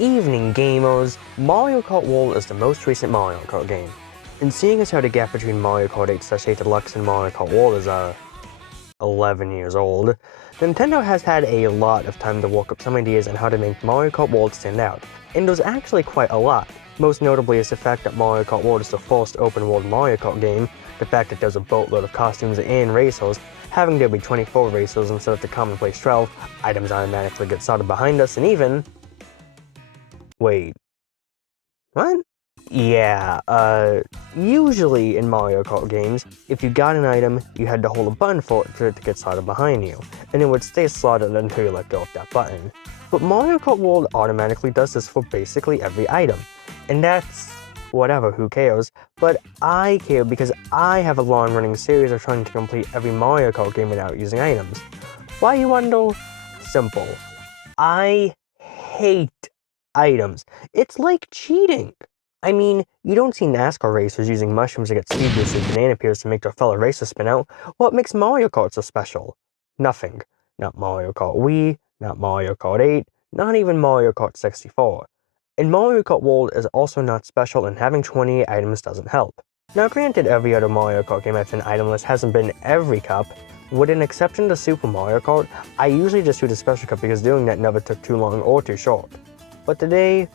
Evening gamers, Mario Kart World is the most recent Mario Kart game. And seeing as how the gap between Mario Kart 8/8 Deluxe and Mario Kart World is 11 years old, Nintendo has had a lot of time to work up some ideas on how to make Mario Kart World stand out. And there's actually quite a lot. Most notably is the fact that Mario Kart World is the first open world Mario Kart game, the fact that there's a boatload of costumes and racers, having there be 24 racers instead of the commonplace 12, items automatically get sorted behind us, and even... Wait. What? Yeah, usually in Mario Kart games, if you got an item, you had to hold a button for it to get slotted behind you, and it would stay slotted until you let go of that button. But Mario Kart World automatically does this for basically every item, and that's... whatever, who cares? But I care because I have a long-running series of trying to complete every Mario Kart game without using items. Why, you wonder? Simple. I hate items. It's like cheating. I mean, you don't see NASCAR racers using mushrooms to get speed boosts and banana peels to make their fellow racers spin out. What makes Mario Kart so special? Nothing. Not Mario Kart Wii, not Mario Kart 8, not even Mario Kart 64. And Mario Kart World is also not special, and having 28 items doesn't help. Now granted, every other Mario Kart game I've been itemless hasn't been every cup. With an exception to Super Mario Kart, I usually just do the special cup because doing that never took too long or too short. But today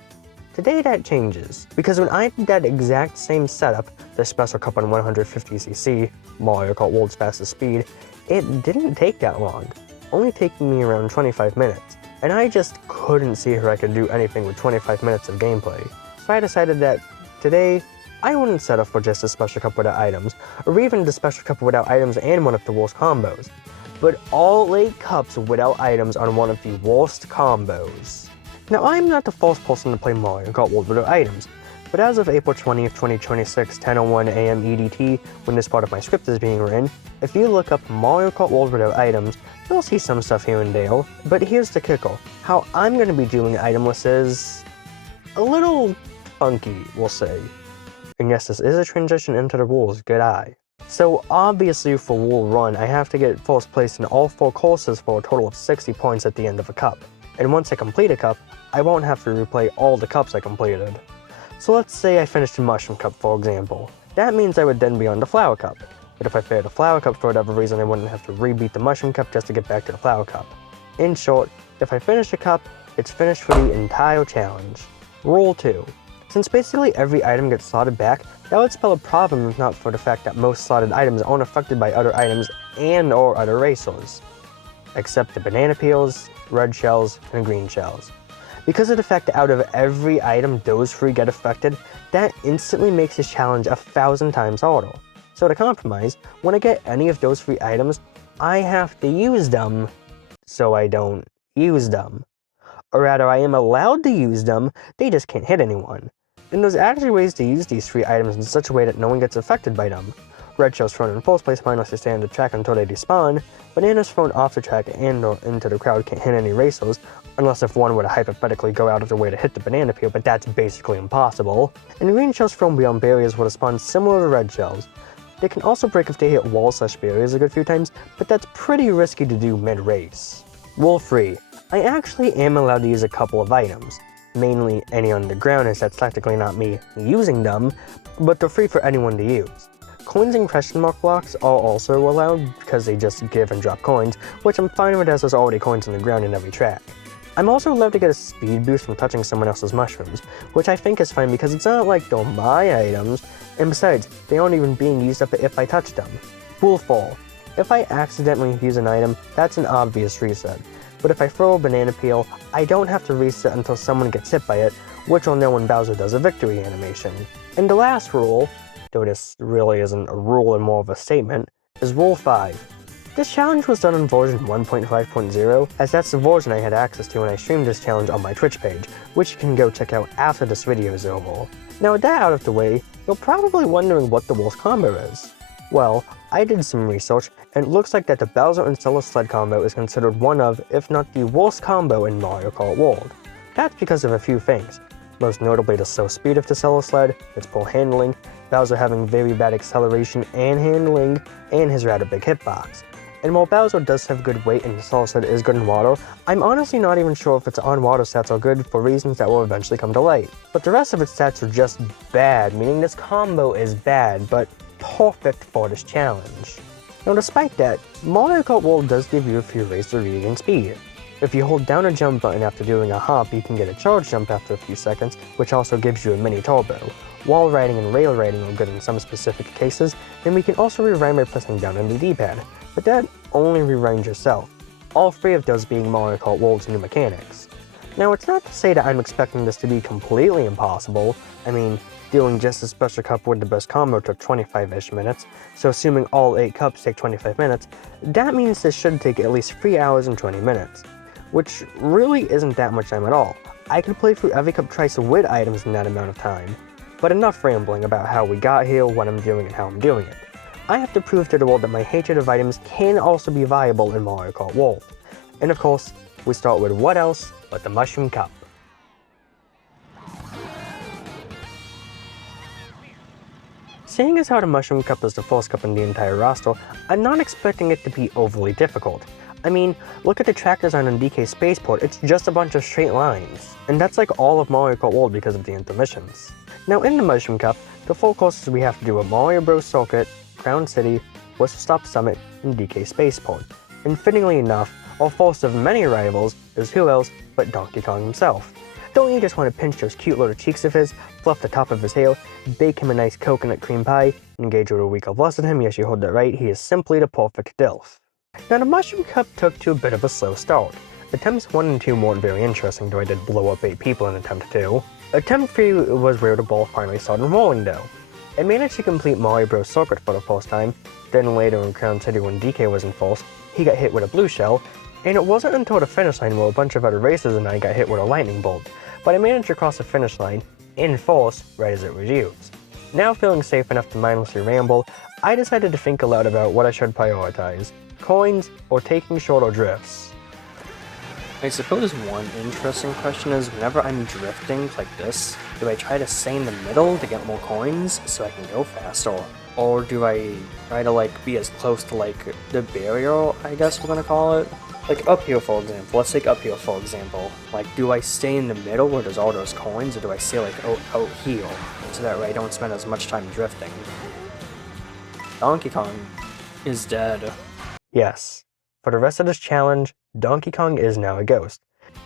that changes, because when I did that exact same setup, the special cup on 150cc, Mario Kart World's fastest speed, it didn't take that long, only taking me around 25 minutes, and I just couldn't see how I could do anything with 25 minutes of gameplay. So I decided that today, I wouldn't settle for just a special cup without items, or even the special cup without items and one of the worst combos, but all 8 cups without items on one of the worst combos. Now, I'm not the first person to play Mario Kart World without items, but as of April 20th, 2026, 10:01 AM EDT, when this part of my script is being written, if you look up Mario Kart World without items, you'll see some stuff here and there. But here's the kicker. How I'm going to be doing itemless is... a little funky, we'll say. And yes, this is a transition into the rules, good eye. So obviously for Rule Run, I have to get first place in all 4 courses for a total of 60 points at the end of a cup. And once I complete a cup, I won't have to replay all the cups I completed. So let's say I finished the Mushroom Cup, for example. That means I would then be on the Flower Cup. But if I failed the Flower Cup for whatever reason, I wouldn't have to rebeat the Mushroom Cup just to get back to the Flower Cup. In short, if I finish a cup, it's finished for the entire challenge. Rule 2. Since basically every item gets slotted back, that would spell a problem if not for the fact that most slotted items aren't affected by other items and or other racers. Except the banana peels, red shells, and green shells. Because of the fact that out of every item those 3 get affected, that instantly makes this challenge 1,000 times harder. So to compromise, when I get any of those 3 items, I have to use them, so I don't use them. Or rather, I am allowed to use them, they just can't hit anyone. And there's actually ways to use these 3 items in such a way that no one gets affected by them. Red shells thrown in first place mindlessly stay on the track until they despawn, bananas thrown off the track and or into the crowd can't hit any racers, unless if one were to hypothetically go out of their way to hit the banana peel, but that's basically impossible. And green shells thrown beyond barriers would spawn similar to red shells. They can also break if they hit walls/barriers a good few times, but that's pretty risky to do mid-race. Rule 3. I actually am allowed to use a couple of items. Mainly any on the ground, as that's technically not me using them, but they're free for anyone to use. Coins and question mark blocks are also allowed because they just give and drop coins, which I'm fine with as there's already coins on the ground in every track. I'm also allowed to get a speed boost from touching someone else's mushrooms, which I think is fine because it's not like they're my items, and besides, they aren't even being used up if I touch them. Rule 4. If I accidentally use an item, that's an obvious reset. But if I throw a banana peel, I don't have to reset until someone gets hit by it, which will know when Bowser does a victory animation. And the last rule, though this really isn't a rule and more of a statement, is Rule 5. This challenge was done in version 1.5.0, as that's the version I had access to when I streamed this challenge on my Twitch page, which you can go check out after this video is over. Now with that out of the way, you're probably wondering what the worst combo is. Well, I did some research, and it looks like that the Bowser and Stellar Sled combo is considered one of, if not the worst combo in Mario Kart World. That's because of a few things. Most notably the slow speed of the Stellar Sled, its poor handling, Bowser having very bad acceleration and handling, and his rather big hitbox. And while Bowser does have good weight and Stellar Sled is good in water, I'm honestly not even sure if its on-water stats are good for reasons that will eventually come to light. But the rest of its stats are just bad, meaning this combo is bad, but perfect for this challenge. Now despite that, Mario Kart World does give you a few ways to regain speed. If you hold down a jump button after doing a hop, you can get a charge jump after a few seconds, which also gives you a mini turbo. Wall riding and rail riding are good in some specific cases, and we can also rewind by pressing down on the D-pad, but that only rewinds yourself. All three of those being Mario Kart World's new mechanics. Now it's not to say that I'm expecting this to be completely impossible. I mean, doing just a special cup with the best combo took 25-ish minutes, so assuming all 8 cups take 25 minutes, that means this should take at least 3 hours and 20 minutes. Which really isn't that much time at all. I could play through every cup twice with items in that amount of time. But enough rambling about how we got here, what I'm doing, and how I'm doing it. I have to prove to the world that my hatred of items can also be viable in Mario Kart World. And of course, we start with what else but the Mushroom Cup. Seeing as how the Mushroom Cup is the first cup in the entire roster, I'm not expecting it to be overly difficult. I mean, look at the track design on DK Spaceport, it's just a bunch of straight lines. And that's like all of Mario Kart World because of the intermissions. Now in the Mushroom Cup, the 4 courses we have to do are Mario Bros. Circuit, Crown City, Whistlestop Summit, and DK Spaceport. And fittingly enough, our first of many rivals is who else but Donkey Kong himself. Don't you just want to pinch those cute little cheeks of his, fluff the top of his hair, bake him a nice coconut cream pie, and engage with a week of lust at him? Yes, you heard that right, he is simply the perfect DILF. Now the Mushroom Cup took to a bit of a slow start. Attempts 1 and 2 weren't very interesting, though I did blow up 8 people in attempt 2. Attempt 3 was where the ball finally started rolling though. I managed to complete Mario Bros. Circuit for the first time, then later in Crown City when DK was in first, he got hit with a blue shell, and it wasn't until the finish line where a bunch of other racers and I got hit with a lightning bolt, but I managed to cross the finish line, in first, right as it was used. Now feeling safe enough to mindlessly ramble, I decided to think aloud about what I should prioritize. Coins, or taking shorter drifts? I suppose one interesting question is, whenever I'm drifting like this, do I try to stay in the middle to get more coins so I can go faster? Or do I try to be as close to the barrier, I guess we're gonna call it? Like up here for example, let's take up here for example. Do I stay in the middle where there's all those coins, or do I stay out here so that way I don't spend as much time drifting? Donkey Kong is dead. Yes, for the rest of this challenge, Donkey Kong is now a ghost,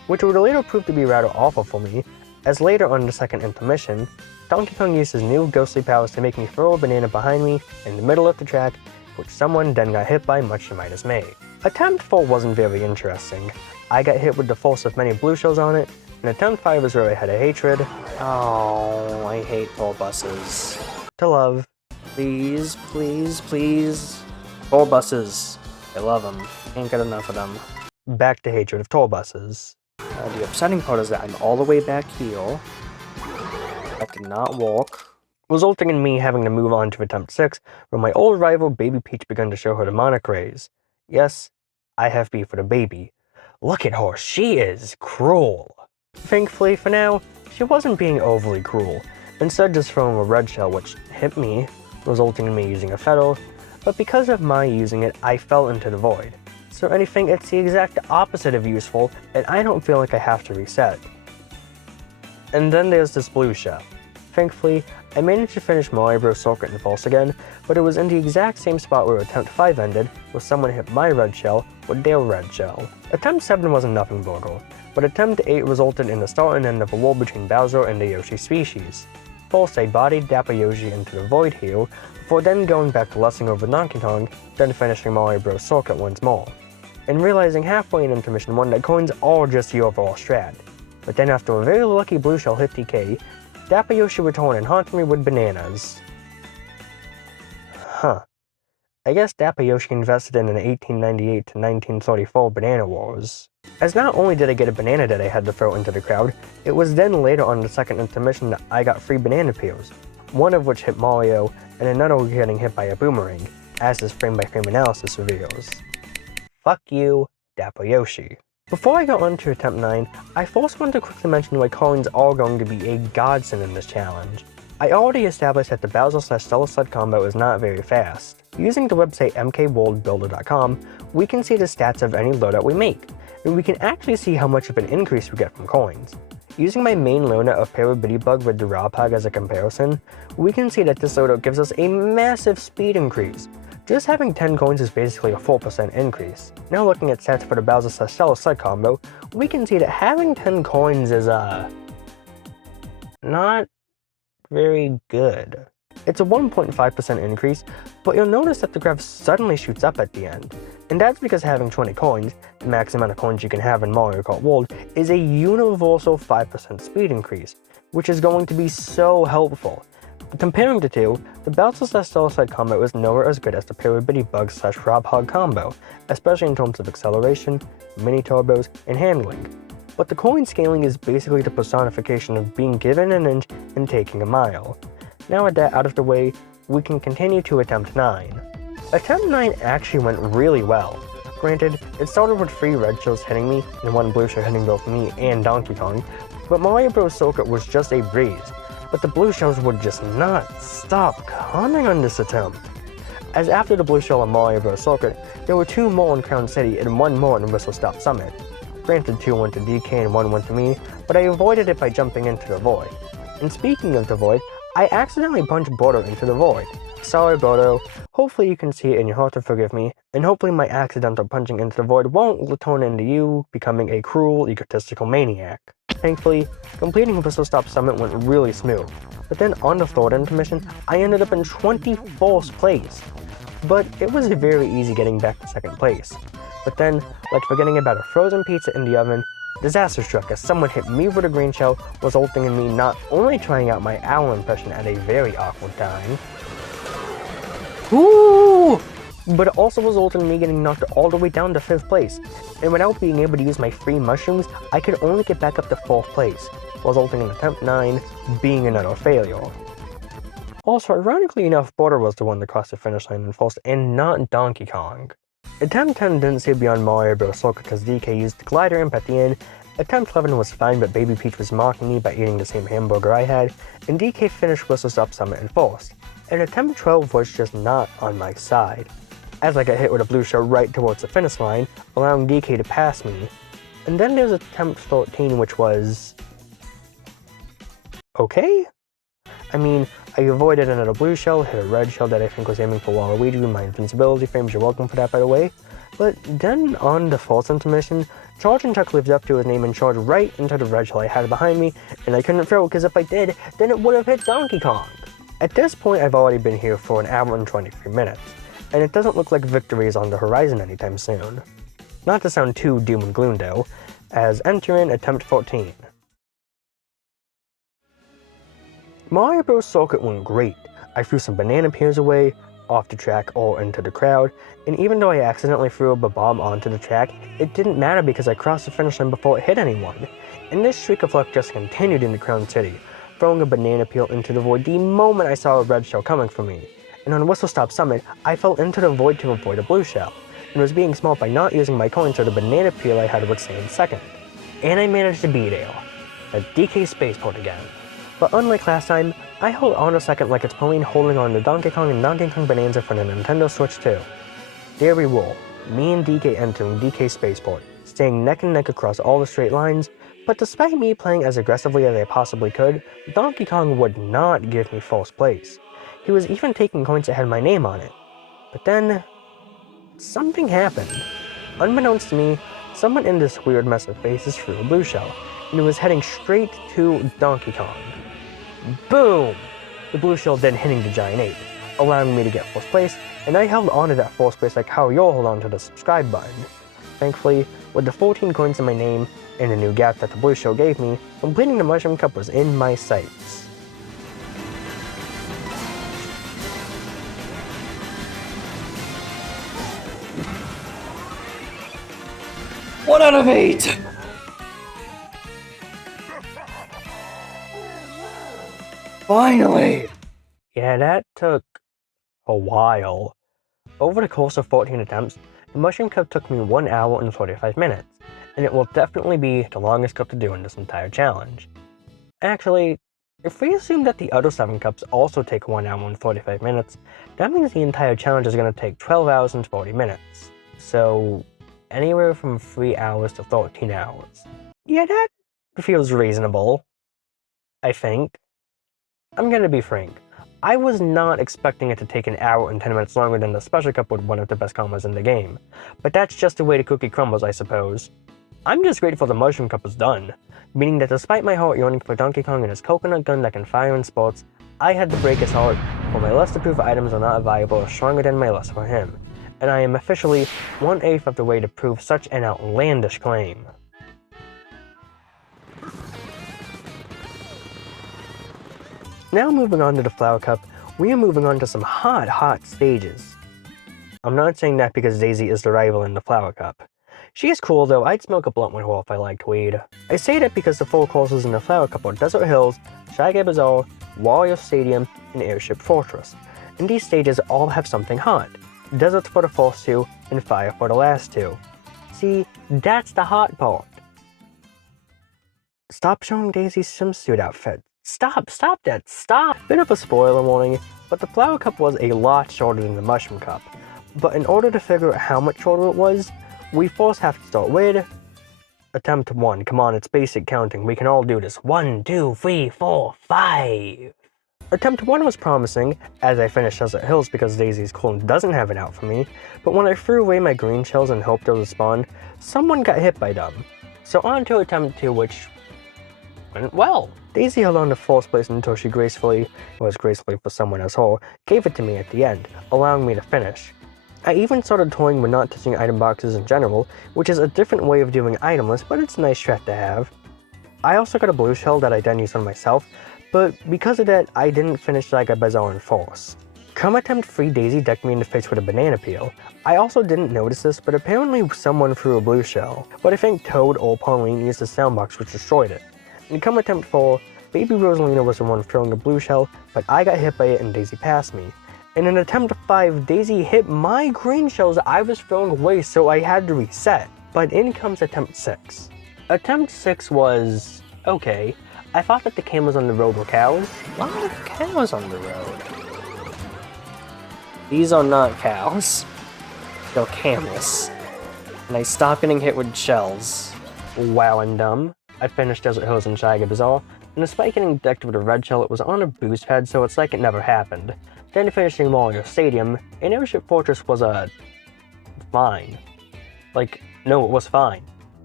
which would later prove to be rather awful for me, as later on the second intermission, Donkey Kong used his new ghostly powers to make me throw a banana behind me in the middle of the track, which someone then got hit by, much to my dismay. Attempt 4 wasn't very interesting. I got hit with the first of many blue shells on it, and attempt 5 is where I had a hatred. Oh, I hate tour buses. To love. Please, please, please. Tour buses. I love them. Can't get enough of them. Back to hatred of tour buses. The upsetting part is that I'm all the way back here. I cannot walk, resulting in me having to move on to attempt 6, where my old rival Baby Peach began to show her demonic rays. Yes, I have beef with a baby. Look at her, she is cruel. Thankfully, for now, she wasn't being overly cruel, instead just throwing a red shell which hit me, resulting in me using a feather, but because of my using it, I fell into the void. So anything, it's the exact opposite of useful, and I don't feel like I have to reset. And then there's this blue shell. Thankfully, I managed to finish Mario Bros. Circuit in false again, but it was in the exact same spot where attempt 5 ended, where someone hit my red shell with their red shell. Attempt 7 was a nothing burger, but attempt 8 resulted in the start and end of a war between Bowser and the Yoshi species. First, I bodied Dapper Yoshi into the void here, before then going back to lusting over Donkey Kong, then finishing Mario Bros. Circuit once more, and realizing halfway in intermission 1 that coins are just the overall strat. But then after a very lucky blue shell hit DK, Dapper Yoshi returned and haunted me with bananas. Huh. I guess Dapper Yoshi invested in an 1898 to 1934 banana wars. As not only did I get a banana that I had to throw into the crowd, it was then later on the second intermission that I got 3 banana peels, one of which hit Mario, and another getting hit by a boomerang, as this frame-by-frame analysis reveals. Fuck you, Dapper Yoshi. Before I go on to attempt 9, I first want to quickly mention why coins are going to be a godsend in this challenge. I already established that the Bowser/Stellar Sled combo is not very fast. Using the website mkworldbuilder.com, we can see the stats of any loadout we make, and we can actually see how much of an increase we get from coins. Using my main loadout of Parabitty with the Raw Pug as a comparison, we can see that this loadout gives us a massive speed increase. Just having 10 coins is basically a 4% increase. Now looking at stats for the Bowser/Stellar Sled combo, we can see that having 10 coins is not very good. It's a 1.5% increase, but you'll notice that the graph suddenly shoots up at the end. And that's because having 20 coins, the max amount of coins you can have in Mario Kart World, is a universal 5% speed increase, which is going to be so helpful. Comparing the two, the Bowser/Stellar Sled combo is nowhere as good as the Parabitty/Rob Hog combo, especially in terms of acceleration, mini turbos, and handling. But the coin scaling is basically the personification of being given an inch and taking a mile. Now with that out of the way, we can continue to attempt 9. Attempt 9 actually went really well. Granted, it started with 3 red shells hitting me and 1 blue shell hitting both me and Donkey Kong, but Mario Bros. Circuit was just a breeze. But the blue shells would just not stop coming on this attempt. As after the blue shell on Mario Bros. Circuit, there were 2 more in Crown City and 1 more in Whistlestop Summit. Granted, 2 went to DK and 1 went to me, but I avoided it by jumping into the void. And speaking of the void, I accidentally punched Bordo into the void. Sorry Bordo, hopefully you can see it and you'll have to forgive me, and hopefully my accidental punching into the void won't turn into you becoming a cruel, egotistical maniac. Thankfully, completing Whistlestop Summit went really smooth, but then on the third intermission, I ended up in 24th place. But it was very easy getting back to 2nd place. But then, like forgetting about a frozen pizza in the oven, disaster struck as someone hit me with a green shell, resulting in me not only trying out my owl impression at a very awkward time, ooh, but it also resulted in me getting knocked all the way down to 5th place, and without being able to use my free mushrooms, I could only get back up to 4th place, resulting in attempt 9 being another failure. Also, ironically enough, Border was the one that crossed the finish line in first and not Donkey Kong. Attempt 10 didn't see beyond Mario Bros. Circuit because DK used the glider imp at the end. Attempt 11 was fine, but Baby Peach was mocking me by eating the same hamburger I had, and DK finished Whistlestop Summit in first. And attempt 12 was just not on my side, as I got hit with a blue shell right towards the finish line, allowing DK to pass me. And then there's attempt 13, which was okay? I mean, I avoided another blue shell, hit a red shell that I think was aiming for Waluigi with my invincibility frames, you're welcome for that by the way. But then on the 4th intermission, Charge and Chuck lived up to his name and charged right into the red shell I had behind me, and I couldn't throw it because if I did, then it would have hit Donkey Kong. At this point, I've already been here for an hour and 23 minutes, and it doesn't look like victory is on the horizon anytime soon. Not to sound too doom and gloom though, as entering attempt 14. Mario Bros. Circuit went great. I threw some banana peels away, off the track or into the crowd, and even though I accidentally threw a bomb onto the track, it didn't matter because I crossed the finish line before it hit anyone. And this streak of luck just continued into Crown City, throwing a banana peel into the void the moment I saw a red shell coming for me. And on Whistlestop Summit, I fell into the void to avoid a blue shell, and was being smart by not using my coin so the banana peel I had would stay in 2nd. And I managed to beat it, a DK spaceport again. But unlike last time, I held on a 2nd like it's Pauline holding on to Donkey Kong and Donkey Kong Bonanza for the Nintendo Switch 2. There we were, me and DK entering DK Spaceport, staying neck and neck across all the straight lines, but despite me playing as aggressively as I possibly could, Donkey Kong would not give me first place. He was even taking coins that had my name on it. But then, something happened. Unbeknownst to me, someone in this weird mess of faces threw a blue shell, and it was heading straight to Donkey Kong. Boom! The blue shell then hitting the giant ape, allowing me to get 4th place, and I held on to that 4th place like how you'll hold on to the subscribe button. Thankfully, with the 14 coins in my name, and a new gap that the blue shell gave me, completing the Mushroom Cup was in my sights. One out of 8! Finally! Yeah, that took a while. Over the course of 14 attempts, the Mushroom Cup took me 1 hour and 45 minutes, and it will definitely be the longest cup to do in this entire challenge. Actually, If we assume that the other 7 cups also take 1 hour and 45 minutes, that means the entire challenge is going to take 12 hours and 40 minutes. So, anywhere from 3 hours to 13 hours. Yeah, that feels reasonable, I think. I'm gonna be frank. I was not expecting it to take an hour and 10 minutes longer than the special cup with one of the best combos in the game. But that's just the way the cookie crumbles, I suppose. I'm just grateful the mushroom cup is done, meaning that despite my heart yearning for Donkey Kong and his coconut gun that can fire in spots, I had to break his heart, for my less approved items are not viable or stronger than my lust for him, and I am officially 1/8 of the way to prove such an outlandish claim. Now moving on to the Flower Cup, we are moving on to some hot stages. I'm not saying that because Daisy is the rival in the Flower Cup. She is cool though, I'd smoke a blunt with her if I liked weed. I say that because the 4 courses in the Flower Cup are Desert Hills, Shy Guy Bazaar, Wario Stadium, and Airship Fortress. And these stages all have something hot. Desert for the first 2, and Fire for the last 2. See, that's the hot part. Stop showing Daisy's swimsuit outfit. Stop that, stop! Bit of a spoiler warning, but the Flower Cup was a lot shorter than the Mushroom Cup. But in order to figure out how much shorter it was, we first have to start with attempt 1. Come on, it's basic counting. We can all do this. 1, 2, 3, 4, 5. Attempt 1 was promising, as I finished Desert Hills because Daisy's clone doesn't have it out for me, but when I threw away my green shells and hoped those would spawn, someone got hit by them. So on to attempt 2, which went well. Daisy held on to first place until she gracefully for someone as her, gave it to me at the end, allowing me to finish. I even started toying with not touching item boxes in general, which is a different way of doing itemless, but it's a nice strat to have. I also got a blue shell that I then used on myself, but because of that, I didn't finish like a Bazaar in first. Come attempt 3, Daisy decked me in the face with a banana peel. I also didn't notice this, but apparently someone threw a blue shell, but I think Toad or Pauline used the sound box which destroyed it. And come attempt 4, Baby Rosalina was the one throwing a blue shell, but I got hit by it and Daisy passed me. And in attempt 5, Daisy hit my green shells I was throwing away, so I had to reset. But in comes attempt 6. Attempt 6 was okay. I thought that the camels on the road were cows. A lot of cows on the road. These are not cows. They're camels. And I stopped getting hit with shells. Wow and dumb. I finished Desert Hills and Shy Guy Bazaar, and despite getting decked with a red shell, it was on a boost pad, so it's like it never happened. Then finishing Mario Stadium, and Airship Fortress was fine. No, it was fine.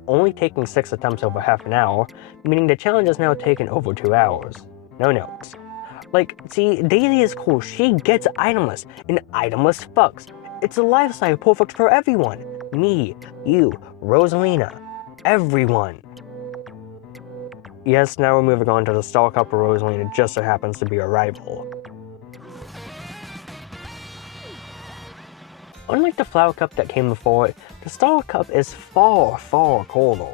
Only taking 6 attempts over half an hour, meaning the challenge is now taken over 2 hours. No notes. See, Daisy is cool, she gets itemless, and itemless fucks. It's a lifestyle perfect for everyone. Me, you, Rosalina, everyone. Yes, now we're moving on to the Star Cup where Rosalina just so happens to be a rival. Unlike the Flower Cup that came before it, the Star Cup is far colder.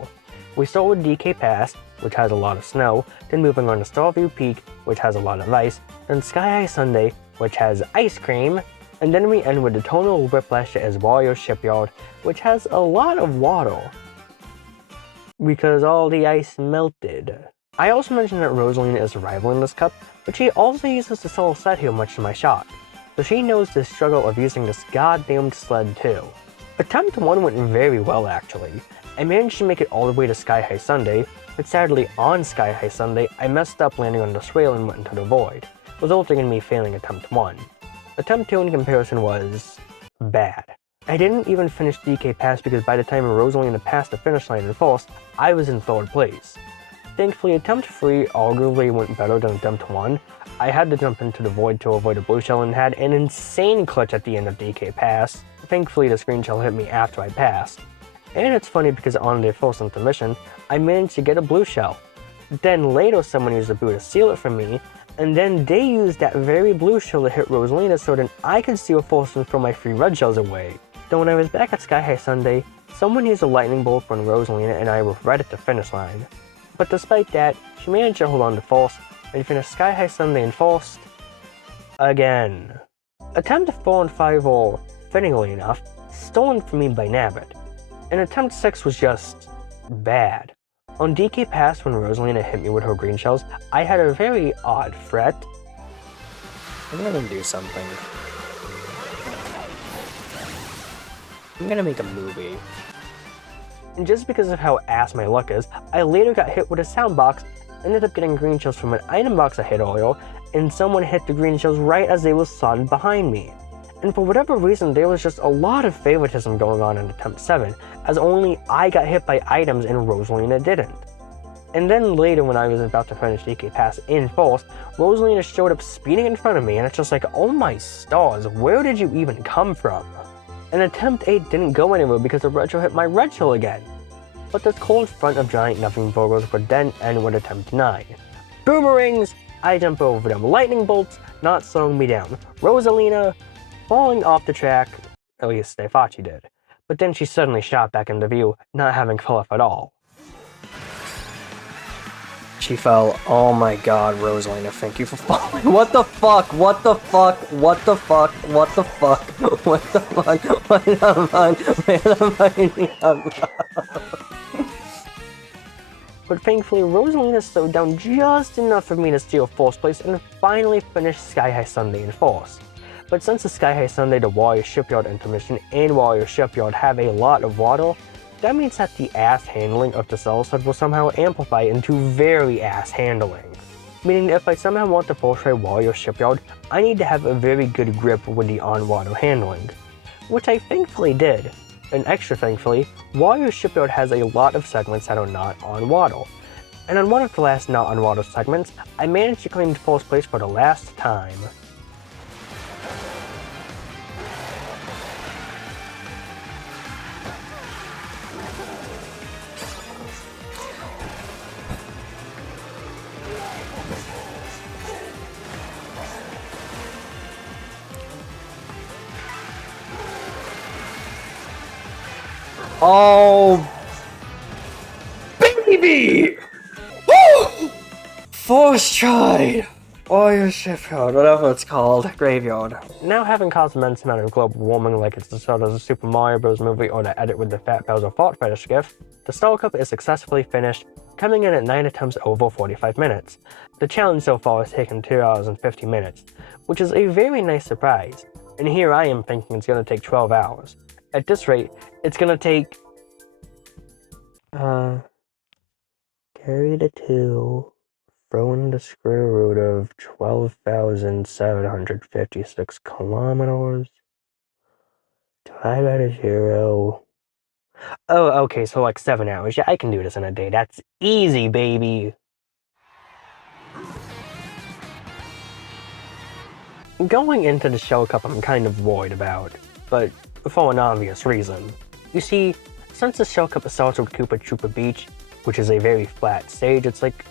We start with DK Pass, which has a lot of snow, then moving on to Starview Peak, which has a lot of ice, then Sky High Sundae, which has ice cream, and then we end with the Tonal Whiplash as Wario Shipyard, which has a lot of water. Because all the ice melted. I also mentioned that Rosalina is a rival in this cup, but she also uses the Stellar Sled here much to my shock. So she knows the struggle of using this goddamned sled too. Attempt 1 went very well actually. I managed to make it all the way to Sky High Sundae, but sadly on Sky High Sundae I messed up landing on this rail and went into the void, resulting in me failing attempt 1. Attempt 2 in comparison was bad. I didn't even finish DK Pass because by the time Rosalina passed the finish line in first, I was in 3rd place. Thankfully, attempt 3 arguably went better than attempt 1. I had to jump into the void to avoid a blue shell and had an insane clutch at the end of DK Pass. Thankfully, the screen shell hit me after I passed. And it's funny because on the first intermission, I managed to get a blue shell. Then later someone used a boo to seal it for me, and then they used that very blue shell to hit Rosalina so then I could steal first and throw my 3 red shells away. Then when I was back at Sky High Sundae, someone used a lightning bolt from Rosalina and I were right at the finish line. But despite that, she managed to hold on to first and finished Sky High Sundae in first again. Attempt 4 and 5 were, fittingly enough, stolen from me by Nabbit, and attempt 6 was just bad. On DK Pass, when Rosalina hit me with her green shells, I had a very odd fret. I'm gonna do something. I'm gonna make a movie. And just because of how ass my luck is, I later got hit with a sound box, ended up getting green shells from an item box I hit earlier, and someone hit the green shells right as they were slotted behind me. And for whatever reason, there was just a lot of favoritism going on in Attempt 7, as only I got hit by items and Rosalina didn't. And then later, when I was about to finish DK Pass in Force, Rosalina showed up speeding in front of me, and it's just like, oh my stars, where did you even come from? And Attempt 8 didn't go anywhere because the retro hit my retro again. But the cold front of giant nothing burgers would then end with Attempt 9. Boomerangs! I jump over them. Lightning bolts, not slowing me down. Rosalina, falling off the track, at least they thought she did. But then she suddenly shot back into view, not having fall off at all. She fell. Oh my god, Rosalina, thank you for falling. What the fuck? What the fuck? What the fuck? What the fuck? What the fuck? What the fuck? But thankfully, Rosalina slowed down just enough for me to steal first place and finally finish Sky High Sunday in Force. But since the Sky High Sunday, the Warrior Shipyard intermission, and Warrior Shipyard have a lot of water, that means that the ass handling of the Stellar Sled will somehow amplify into very ass handling. Meaning if I somehow want to full try Warrior Shipyard, I need to have a very good grip with the on-water handling. Which I thankfully did. And extra thankfully, Warrior Shipyard has a lot of segments that are not on water. And on one of the last not on water segments, I managed to claim first place for the last time. Oh, baby! Woo! Force tried! Warrior Shipyard, whatever it's called, graveyard. Now having caused immense amount of global warming like it's the start of the Super Mario Bros. Movie or the edit with the Fat Bowser Fart Fetish gif, the Star Cup is successfully finished, coming in at 9 attempts over 45 minutes. The challenge so far has taken 2 hours and 50 minutes, which is a very nice surprise, and here I am thinking it's going to take 12 hours. At this rate, it's going to take... carry the 2, throw in the square root of 12,756 kilometers, divide by the 0. Oh, okay, so like 7 hours. Yeah, I can do this in a day. That's easy, baby. Going into the Shell Cup, I'm kind of worried about, but for an obvious reason. You see, since the Shell Cup starts with Koopa Troopa Beach, which is a very flat stage, it's like,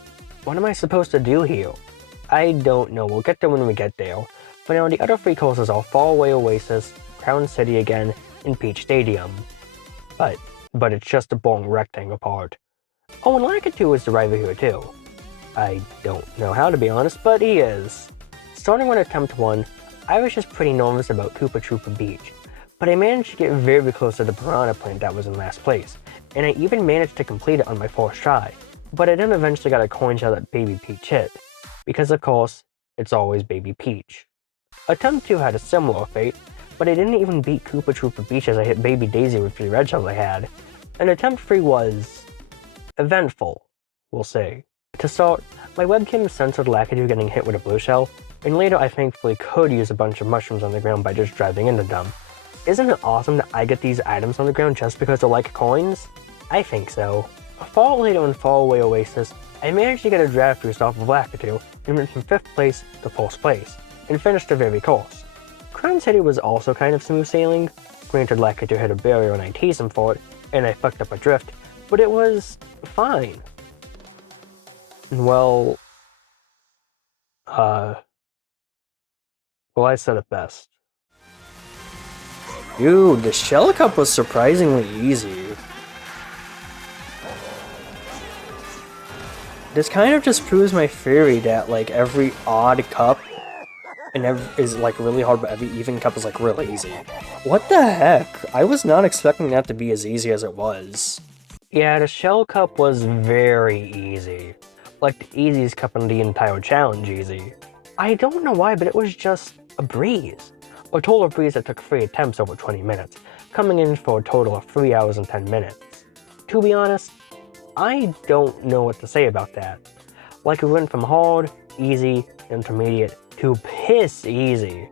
what am I supposed to do here? I don't know, we'll get there when we get there. But now the other 3 courses are Faraway Oasis, Crown City again, and Peach Stadium. But it's just a boring rectangle part. Oh, and Lakitu is the driver here too. I don't know how to be honest, but he is. Starting with attempt 1, I was just pretty nervous about Koopa Troopa Beach, but I managed to get very close to the piranha plant that was in last place, and I even managed to complete it on my first try, but I then eventually got a coin shell that Baby Peach hit, because of course, it's always Baby Peach. Attempt 2 had a similar fate, but I didn't even beat Koopa Troopa Beach as I hit Baby Daisy with 3 red shells I had, and attempt 3 was... eventful, we'll say. To start, my webcam censored Lakitu getting hit with a blue shell, and later I thankfully could use a bunch of mushrooms on the ground by just driving into them. Isn't it awesome that I get these items on the ground just because they're like coins? I think so. Far later in Faraway Oasis, I managed to get a draft boost off of Lakitu and went from 5th place to 1st place, and finished the very course. Crown City was also kind of smooth sailing. Granted, Lakitu hit a barrier and I teased him for it, and I fucked up a drift, but it was fine. Well, I said it best. Dude, the Shell Cup was surprisingly easy. This kind of just proves my theory that, like, every odd cup is, like, really hard, but every even cup is, like, really easy. What the heck? I was not expecting that to be as easy as it was. Yeah, the Shell Cup was very easy. Like the easiest cup in the entire challenge easy. I don't know why, but it was just a breeze. A total breeze that took 3 attempts over 20 minutes, coming in for a total of 3 hours and 10 minutes. To be honest, I don't know what to say about that. Like it went from hard, easy, intermediate, to piss easy.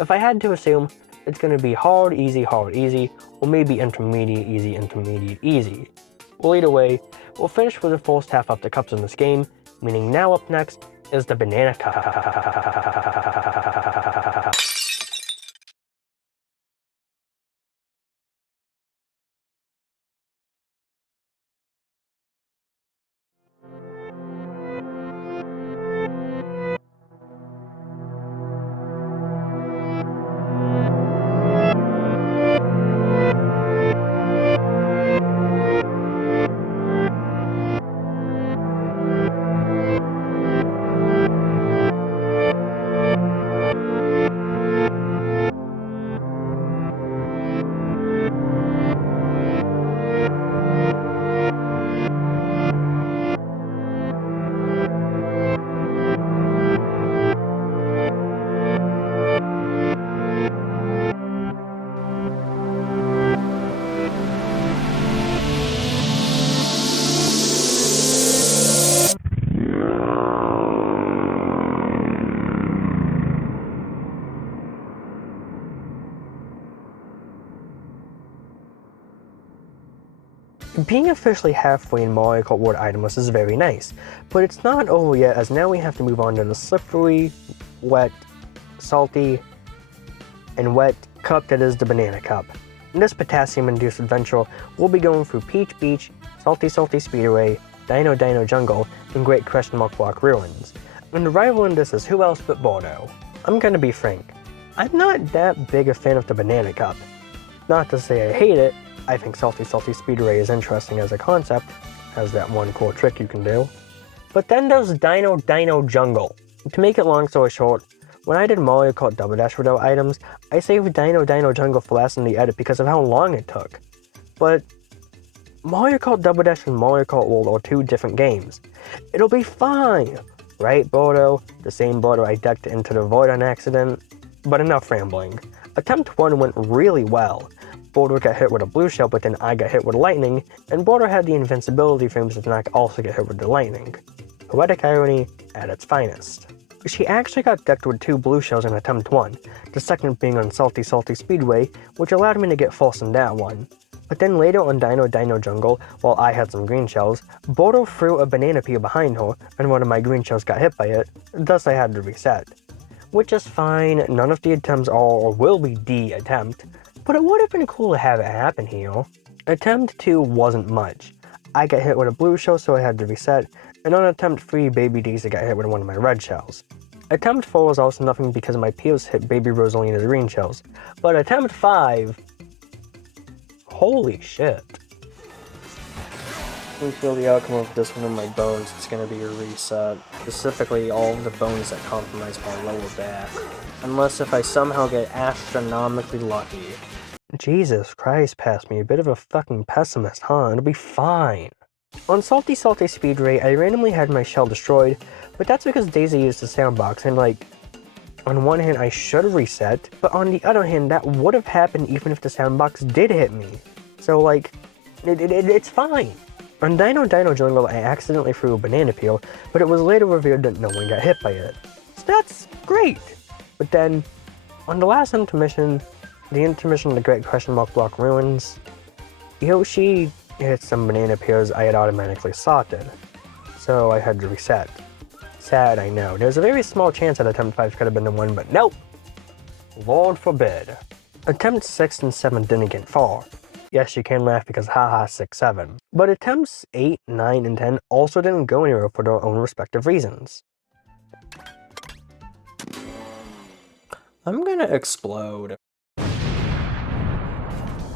If I had to assume, it's gonna be hard, easy, or maybe intermediate, easy. Well, either way, we'll finish with the first half of the cups in this game, meaning now up next is the Banana Cup. Being officially halfway in Mario Kart World itemless is very nice, but it's not over yet as now we have to move on to the slippery, wet, salty, and wet cup that is the Banana Cup. In this potassium-induced adventure, we'll be going through Peach Beach, Salty Speedway, Dino Jungle, and Great Question Mark Block Ruins. And the rival in this is who else but Bordeaux. I'm gonna be frank, I'm not that big a fan of the Banana Cup. Not to say I hate it, I think Salty Speedway is interesting as a concept, has that one cool trick you can do. But then there's Dino Jungle. To make it long story short, when I did Mario Kart Double Dash without items, I saved Dino Jungle for last in the edit because of how long it took. But Mario Kart Double Dash and Mario Kart World are two different games. It'll be fine, right, Bordeaux? The same Bordeaux I decked into the void on accident. But enough rambling. Attempt 1 went really well. Bordeaux got hit with a blue shell, but then I got hit with lightning, and Bordeaux had the invincibility frames to not also get hit with the lightning. Poetic irony at its finest. She actually got decked with 2 blue shells in attempt 1, the second being on Salty Speedway, which allowed me to get false in that one. But then later on Dino Jungle, while I had some green shells, Bordeaux threw a banana peel behind her, and one of my green shells got hit by it, thus I had to reset. Which is fine, none of the attempts are or will be the attempt, but it would have been cool to have it happen here. Attempt 2 wasn't much. I got hit with a blue shell, so I had to reset, and on attempt 3, Baby Daisy got hit with one of my red shells. Attempt 4 was also nothing because my peels hit Baby Rosalina's green shells, but attempt 5... holy shit. I feel the outcome of this one in my bones, it's gonna be a reset. Specifically all of the bones that compromise my lower back. Unless if I somehow get astronomically lucky. Jesus Christ, past me, a bit of a fucking pessimist, huh? It'll be fine. On Salty Speedway, I randomly had my shell destroyed, but that's because Daisy used the soundbox, and like, on one hand I should have reset, but on the other hand that would have happened even if the soundbox did hit me. So like, it's fine. On Dino Jungle, I accidentally threw a banana peel, but it was later revealed that no one got hit by it. So that's great! But then, on the last intermission, the intermission of the Great Question Mark Block Ruins, Yoshi hit some banana peels I had automatically sorted, so I had to reset. Sad, I know. There's a very small chance that attempt 5 could have been the one, but nope! Lord forbid. Attempt 6 and 7 didn't get far. Yes, you can laugh because haha 6, 7. But attempts 8, 9, and 10 also didn't go anywhere for their own respective reasons. I'm gonna explode.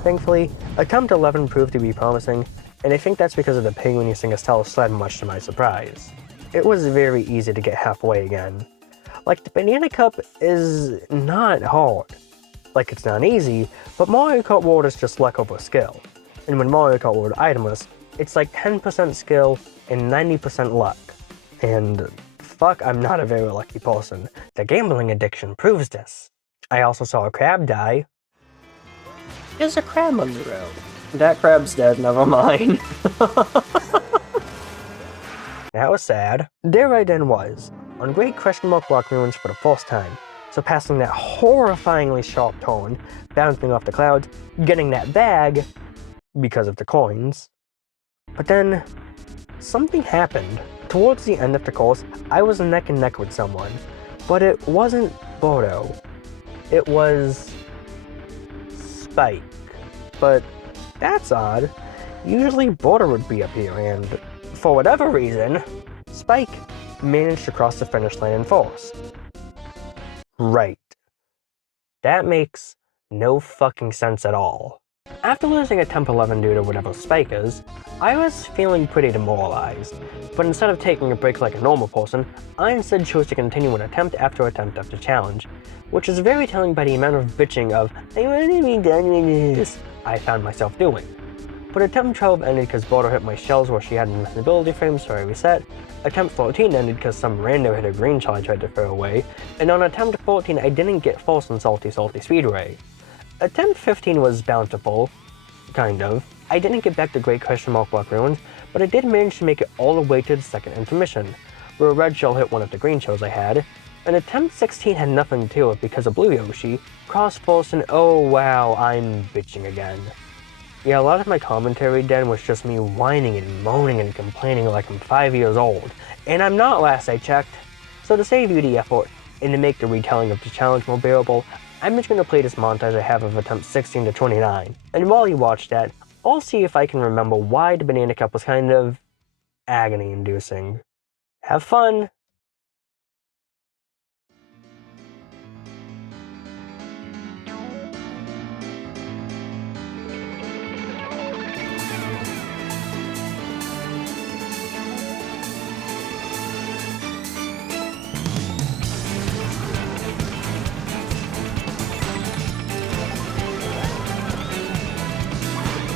Thankfully, attempt 11 proved to be promising, and I think that's because of the penguin using a Stellar Sled, much to my surprise. It was very easy to get halfway again. Like, the Banana Cup is not hard. Like, it's not easy, but Mario Kart World is just luck over skill. And when Mario Kart World itemless, It's like 10% skill and 90% luck. And fuck, I'm not a very lucky person. The gambling addiction proves this. I also saw a crab die. There's a crab on the road. That crab's dead, never mind. That was sad. There I then was, on Great Block Ruins for the first time, surpassing that horrifyingly sharp turn, bouncing off the clouds, getting that bag, because of the coins. But then, something happened. Towards the end of the course, I was neck and neck with someone, but it wasn't Bordeaux. It was Spike. But that's odd. Usually Bordeaux would be up here, and for whatever reason, Spike managed to cross the finish line first. Right. That makes no fucking sense at all. After losing a temp 11 due to whatever Spike is, I was feeling pretty demoralized, but instead of taking a break like a normal person, I instead chose to continue an attempt after challenge, which is very telling by the amount of bitching of, I want to be done with this, I found myself doing. But attempt 12 ended because Bordeaux hit my shells where she had an invisibility frame, so I reset. Attempt 14 ended because some rando hit a green shell I tried to throw away, and on attempt 14 I didn't get false in Salty Speedway. Attempt 15 was bountiful, kind of. I didn't get back to Great Block Ruins, but I did manage to make it all the way to the second intermission, where a red shell hit one of the green shells I had, and attempt 16 had nothing to do with it because of Blue Yoshi, cross false, and oh wow, I'm bitching again. Yeah, a lot of my commentary then was just me whining and moaning and complaining like I'm 5 years old, and I'm not last I checked. So to save you the effort, and to make the retelling of the challenge more bearable, I'm just going to play this montage I have of attempts 16 to 29, and while you watch that, I'll see if I can remember why the Banana Cup was kind of agony-inducing. Have fun!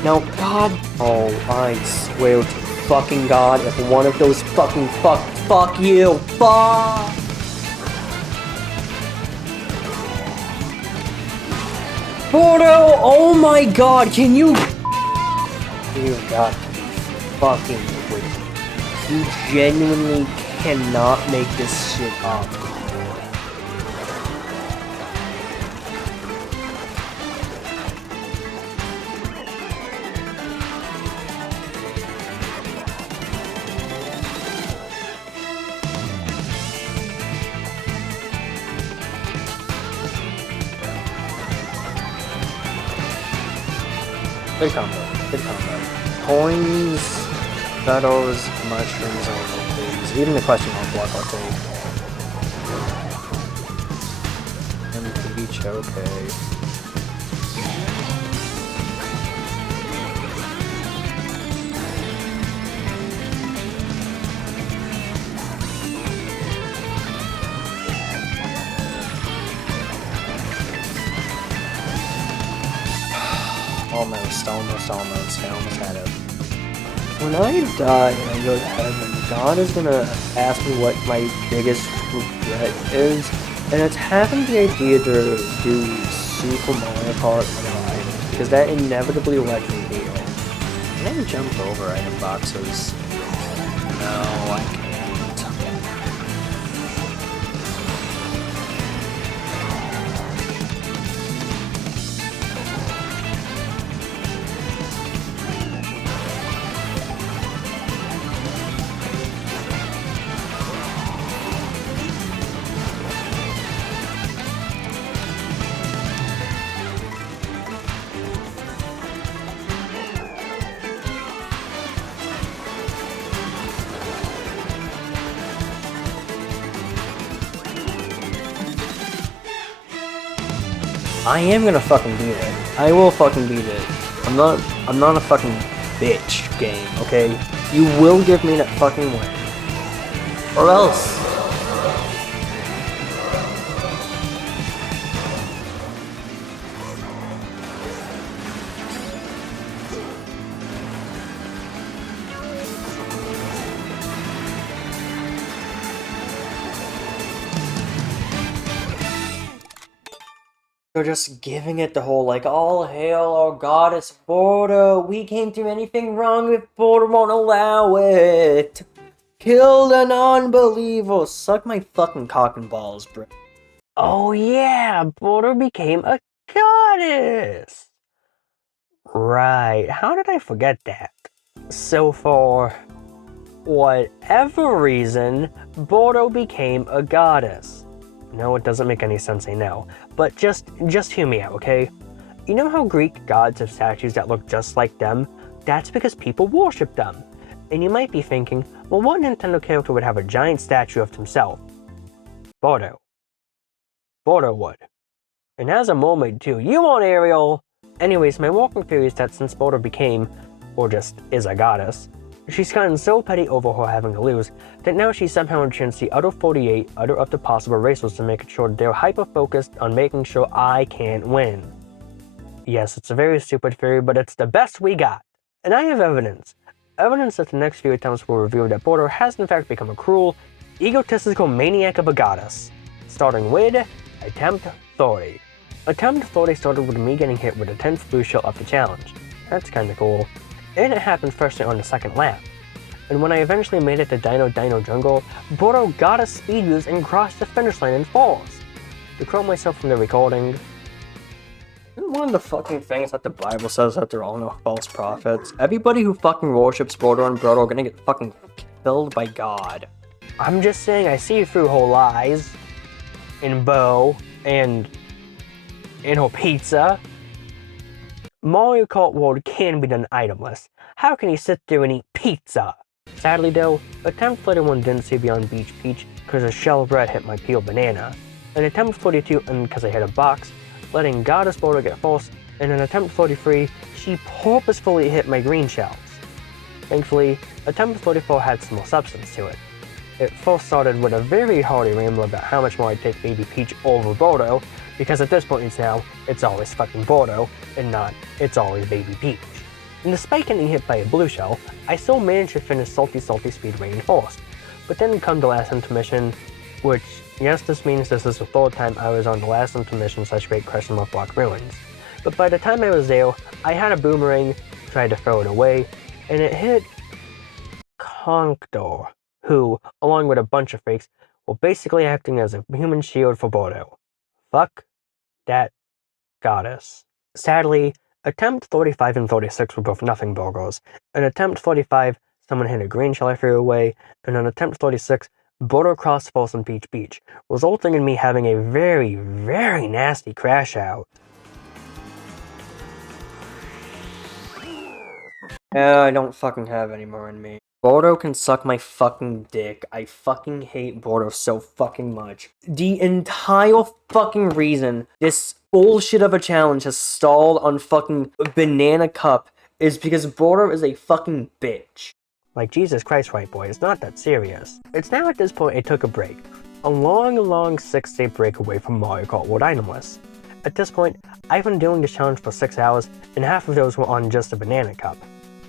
Now, God, oh, I swear to fucking God, if one of those fuck you, fuck! Bordeaux, oh my God, can you? You got to be fucking crazy. You genuinely cannot make this shit up. Good combo, good combo. Coins, feathers, mushrooms, all those things. Even the question mark block I'll take. And beach, okay. Almost had it. When I die and I go to heaven, God is gonna ask me what my biggest regret is, and it's having the idea to do Super Mario Kart Live, because that inevitably led me here. Can I jump over item boxes? No, I can't. I am gonna fucking beat it. I will fucking beat it. I'm not a fucking bitch game, okay? You will give me that fucking win. Or else. They're just giving it the whole, like, all hail our goddess Border. We can't do anything wrong if Border won't allow it. Kill the non-believer. Suck my fucking cock and balls, bro. Oh yeah, Border became a goddess! Right, how did I forget that? So for whatever reason, Bordeaux became a goddess. No, it doesn't make any sense, I know. But just hear me out, okay? You know how Greek gods have statues that look just like them? That's because people worship them. And you might be thinking, well, what Nintendo character would have a giant statue of himself? Bordeaux. Bordeaux would. And has a mermaid too. You want Ariel? Anyways, my walking theory is that since Bordeaux became, or just is a goddess, she's gotten so petty over her having to lose, that now she's somehow entranced the other 48 other of the possible racers to make sure they're hyper-focused on making sure I can't win. Yes, it's a very stupid theory, but it's the best we got. And I have evidence. Evidence that the next few attempts will reveal that Bordeaux has in fact become a cruel, egotistical maniac of a goddess. Starting with Attempt 30. Attempt 30 started with me getting hit with the 10th blue shell of the challenge. That's kinda cool. And it happened first on the second lap. And when I eventually made it to Dino Jungle, Bordeaux got a speed boost and crossed the finish line in fourth. To quote myself from the recording, Isn't one of the fucking things that the Bible says that there are no false prophets? Everybody who fucking worships Bordeaux and Bordeaux are gonna get fucking killed by God. I'm just saying I see through her lies, in Bo, and in her pizza. Mario Kart World can be done itemless. How can you sit there and eat pizza? Sadly though, Attempt 31 didn't see beyond Beach Peach because a shell of bread hit my peeled banana. And Attempt 42 and because I hit a box, letting Goddess Border get false, and in Attempt 43, she purposefully hit my green shells. Thankfully, Attempt 44 had some more substance to it. It first started with a very hearty ramble about how much more I'd take Baby Peach over Bordeaux, because at this point now, it's always fucking Bordeaux, and not, it's always Baby Peach. And despite getting hit by a blue shell, I still managed to finish Salty Speedway in first. But then come the last intermission, which, yes, this means this is the third time I was on the last intermission / Great Question Mark Block Ruins. But by the time I was there, I had a boomerang, tried to throw it away, and it hit Conkdor, who, along with a bunch of fakes, were basically acting as a human shield for Bordeaux. Fuck that goddess. Sadly, Attempt 35 and 36 were both nothing burgers. In Attempt 35, someone hit a green shell I threw away, and on Attempt 36, Bordeaux crossed falls on Beach Beach, resulting in me having a very, very nasty crash out. I don't fucking have any more in me. Bordeaux can suck my fucking dick. I fucking hate Bordeaux so fucking much. The entire fucking reason this bullshit of a challenge has stalled on fucking Banana Cup is because Bordeaux is a fucking bitch. Like, Jesus Christ, white boy, it's not that serious. It's now at this point I took a break. A long 6-day break away from Mario Kart World itemless. At this point, I've been doing this challenge for 6 hours, and half of those were on just a Banana Cup.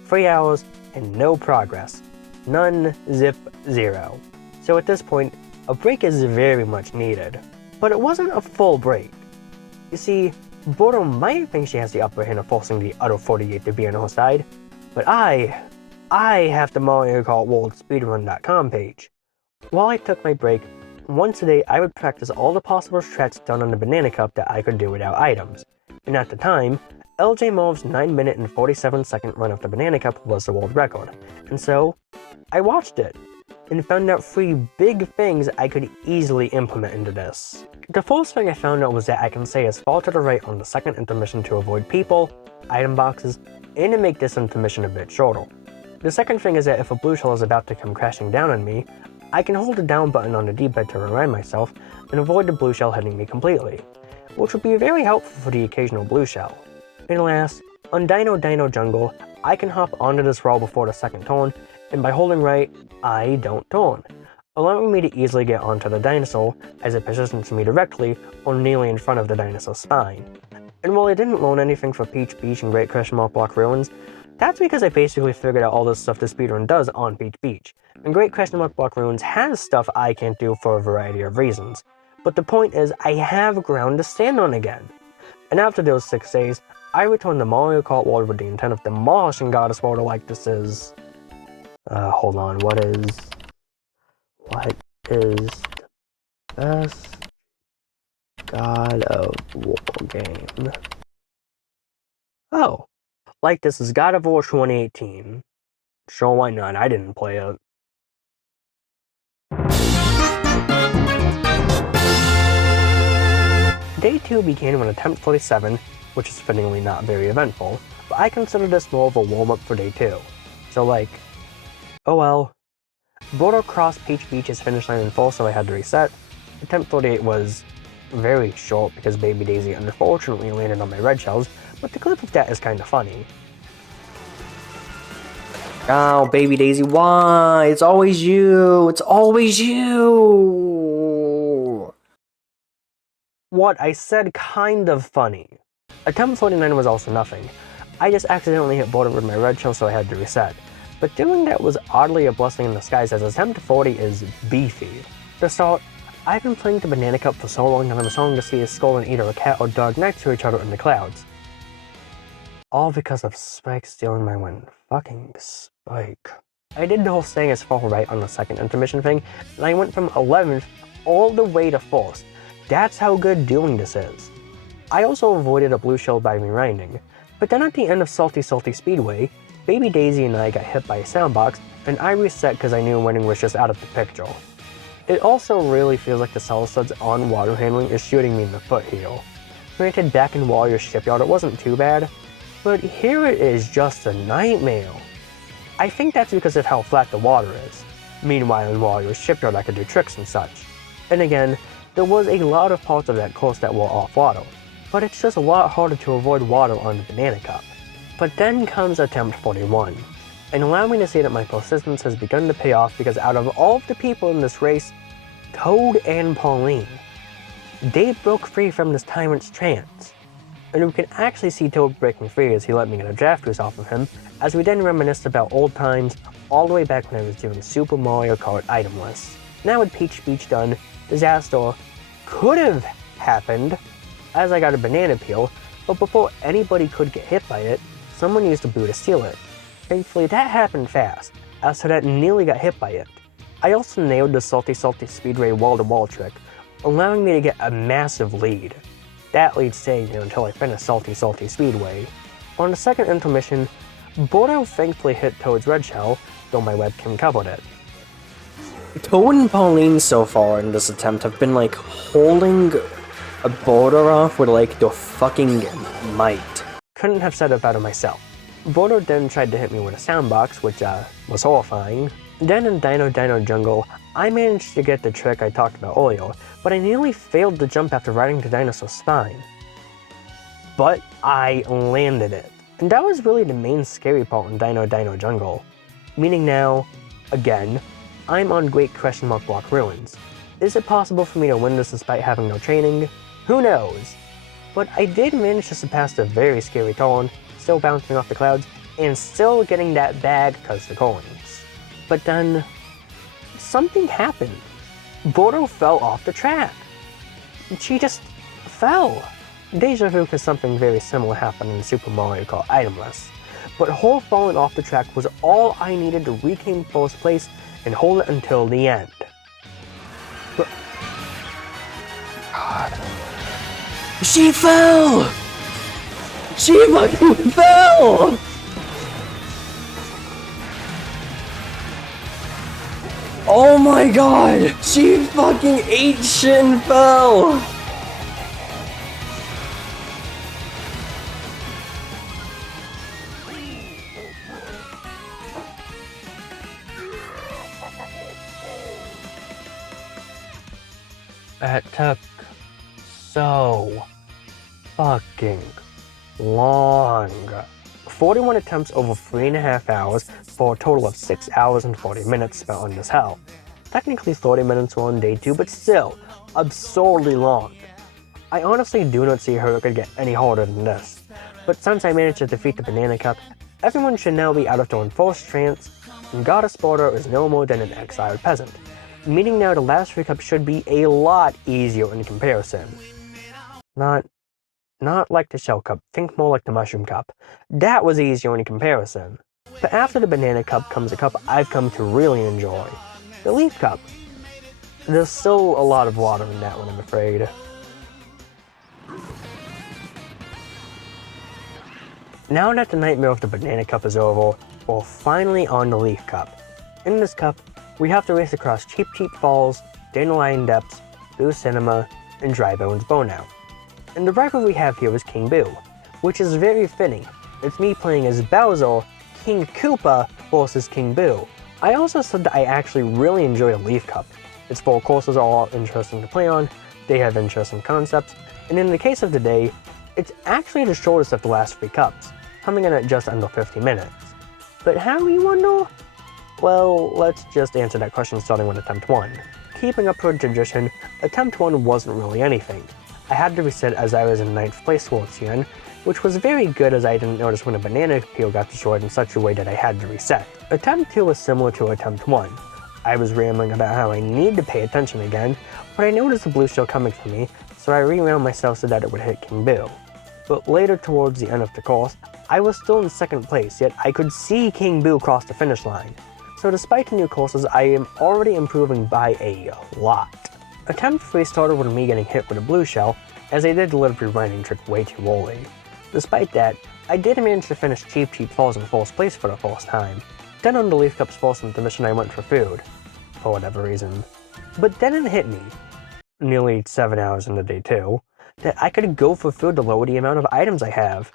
3 hours, and no progress. None, zip, zero. So at this point, a break is very much needed. But it wasn't a full break. You see, Bordeaux might think she has the upper hand of forcing the other 48 to be on her side, but I have the Mario Kart World Speedrun.com page. While I took my break, once a day I would practice all the possible strats done on the Banana Cup that I could do without items. And at the time, LJ Move's 9-minute and 47-second run of the Banana Cup was the world record, and so I watched it, and found out 3 big things I could easily implement into this. The first thing I found out was that I can say as far to the right on the second intermission to avoid people, item boxes, and to make this intermission a bit shorter. The second thing is that if a blue shell is about to come crashing down on me, I can hold the down button on the D-pad to remind myself and avoid the blue shell hitting me completely, which would be very helpful for the occasional blue shell. And last, on Dino Jungle, I can hop onto this wall before the second turn, and by holding right, I don't turn, allowing me to easily get onto the dinosaur as it positions me directly or nearly in front of the dinosaur's spine. And while I didn't learn anything for Peach Beach and Great Question Mark Block Ruins, that's because I basically figured out all this stuff the speedrun does on Peach Beach, and Great Question Mark Block Ruins has stuff I can't do for a variety of reasons. But the point is, I have ground to stand on again. and after those 6 days, I returned to Mario Kart World with the intent of demolishing Goddess Border like this is... hold on, what is the best God of War game? Oh, like this is God of War 2018. Sure, why not? I didn't play it. Day 2 began with attempt 47, which is fittingly not very eventful, but I consider this more of a warm-up for day 2. So like, oh well. Border crossed Peach Beach's finish line in full, so I had to reset. Attempt 48 was very short because Baby Daisy unfortunately landed on my red shells, but the clip of that is kinda funny. Oh, Baby Daisy, why? It's always you! It's always you! What I said kind of funny. Attempt 49 was also nothing. I just accidentally hit border with my red shell, so I had to reset. But doing that was oddly a blessing in disguise, as attempt 40 is beefy. To start, I've been playing the Banana Cup for so long that I'm starting to see a skull and either a cat or dog next to each other in the clouds. All because of Spike stealing my win. Fucking Spike. I did the whole staying as far right on the second intermission thing, and I went from 11th all the way to 4th. That's how good doing this is. I also avoided a blue shell by rewinding, but then at the end of Salty Speedway, Baby Daisy and I got hit by a soundbox, and I reset because I knew winning was just out of the picture. It also really feels like the Stellar Sled's on water handling is shooting me in the foot heel. Granted, back in Warrior's Shipyard it wasn't too bad, but here it is just a nightmare. I think that's because of how flat the water is. Meanwhile in Warrior's Shipyard I could do tricks and such. And again, there was a lot of parts of that course that were off-water, but it's just a lot harder to avoid water on the Banana Cup. But then comes attempt 41, and allow me to say that my persistence has begun to pay off because out of all of the people in this race, Toad and Pauline, they broke free from this tyrant's trance. And we can actually see Toad breaking free as he let me get a draft boost off of him, as we then reminisced about old times all the way back when I was doing Super Mario Kart itemless. Now with Peach Beach done, disaster could have happened as I got a banana peel, but before anybody could get hit by it, someone used a boo to steal it. Thankfully that happened fast, as Toadette nearly got hit by it. I also nailed the Salty Speedway wall-to-wall trick, allowing me to get a massive lead. That lead stayed here until I finished Salty Speedway. On the second intermission, Bordeaux thankfully hit Toad's red shell, though my webcam covered it. Toad and Pauline so far in this attempt have been like holding a border off with like the fucking might. Couldn't have said it better myself. Bordeaux then tried to hit me with a soundbox, which was horrifying. Then in Dino Jungle, I managed to get the trick I talked about earlier, but I nearly failed to jump after riding the dinosaur's spine. But I landed it. And that was really the main scary part in Dino Jungle. Meaning now, again, I'm on Great Question Mark Block Ruins. Is it possible for me to win this despite having no training? Who knows? But I did manage to surpass the very scary Torn, still bouncing off the clouds, and still getting that bag because the coins. But then, something happened. Bordeaux fell off the track. She just fell. Deja vu because something very similar happened in Super Mario Kart itemless. But her falling off the track was all I needed to reclaim first place and hold it until the end. But, God. She fell! She fucking fell! Oh my god! She fucking ate shit and fell! It took so fucking long. 41 attempts over 3.5 hours for a total of 6 hours and 40 minutes spent on this hell. Technically 30 minutes on day 2, but still, absurdly long. I honestly do not see how it could get any harder than this. But since I managed to defeat the Banana Cup, everyone should now be out of their enforced trance, and Goddess Border is no more than an exiled peasant. Meaning now the last 3 cups should be a lot easier in comparison. Not Not like the Shell Cup, think more like the Mushroom Cup. That was easier in comparison. But after the Banana Cup comes a cup I've come to really enjoy. The Leaf Cup. There's still a lot of water in that one, I'm afraid. Now that the nightmare of the Banana Cup is over, we're finally on the Leaf Cup. In this cup, we have to race across Cheep Cheep Falls, Dandelion Depths, Boo Cinema, and Dry Bones Burnout. And the rival we have here is King Boo, which is very fitting. It's me playing as Bowser, King Koopa versus King Boo. I also said that I actually really enjoy the Leaf Cup. Its 4 courses are all interesting to play on, they have interesting concepts, and in the case of today, it's actually the shortest of the last 3 cups, coming in at just under 50 minutes. But how, you wonder? Well, let's just answer that question starting with Attempt 1. Keeping up with tradition, Attempt 1 wasn't really anything. I had to reset as I was in 9th place towards the end, which was very good as I didn't notice when a banana peel got destroyed in such a way that I had to reset. Attempt 2 was similar to Attempt 1. I was rambling about how I need to pay attention again, but I noticed a blue shell coming for me, so I rewound myself so that it would hit King Boo. But later towards the end of the course, I was still in 2nd place, yet I could see King Boo cross the finish line. So despite the new courses, I am already improving by a lot. Attempt 3 started with me getting hit with a blue shell, as I did the little rewinding trick way too early. Despite that, I did manage to finish Cheep Cheep Falls in 4th place for the first time. Then on the Leaf Cup's first intermission I went for food, for whatever reason. But then it hit me, nearly 7 hours into day 2, that I could go for food to lower the amount of items I have.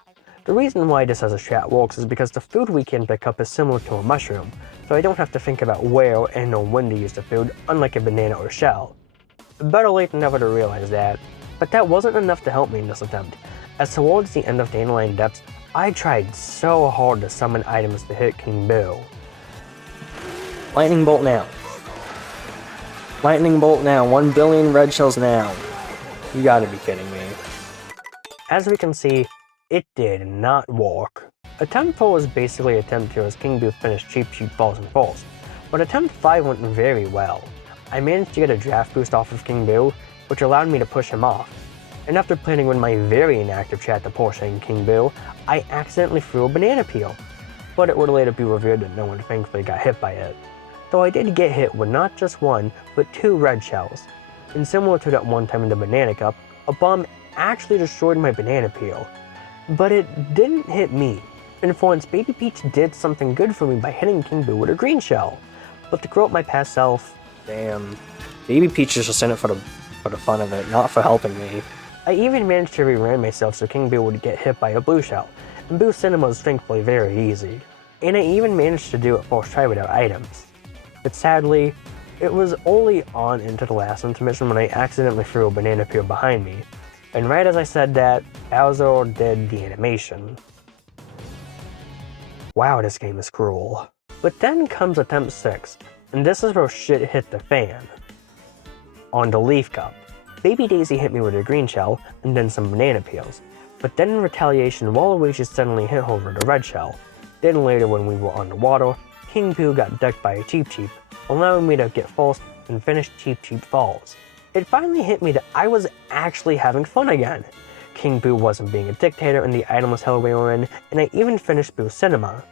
The reason why this as a strat works is because the food we can pick up is similar to a mushroom, so I don't have to think about where and or when to use the food, unlike a banana or shell. Better late than never to realize that, but that wasn't enough to help me in this attempt, as towards the end of Dandelion Depths, I tried so hard to summon items to hit King Boo. Lightning Bolt now. Lightning Bolt now. 1 billion red shells now. You gotta be kidding me. As we can see, it did not work. Attempt 4 was basically attempt 2 as King Boo finished Cheep Cheep Falls in first, but attempt 5 went very well. I managed to get a draft boost off of King Boo, which allowed me to push him off. And after planning with my very inactive chat to pushing King Boo, I accidentally threw a banana peel, but it would later be revealed that no one thankfully got hit by it. Though I did get hit with not just 1, but 2 red shells. And similar to that one time in the Banana Cup, a bomb actually destroyed my banana peel. But it didn't hit me. And for once, Baby Peach did something good for me by hitting King Boo with a green shell. But to grow up my past self, Damn. Baby Peach is just in it for the fun of it, not for helping me. I even managed to rebrand myself so King Boo would get hit by a blue shell, and Boo Cinema was thankfully very easy. And I even managed to do it first try without items. But sadly, it was only on into the last intermission when I accidentally threw a banana peel behind me, and right as I said that, Bowser did the animation. Wow, this game is cruel. But then comes attempt 6, and this is where shit hit the fan. On the Leaf Cup, Baby Daisy hit me with a green shell, and then some banana peels. But then in retaliation, Waluigi suddenly hit her with a red shell. Then later when we were on the water, King Boo got decked by a Cheep Cheep, allowing me to get first and finish Cheep Cheep Falls. It finally hit me that I was actually having fun again. King Boo wasn't being a dictator in the itemless hell we were in, and I even finished Boo Cinema.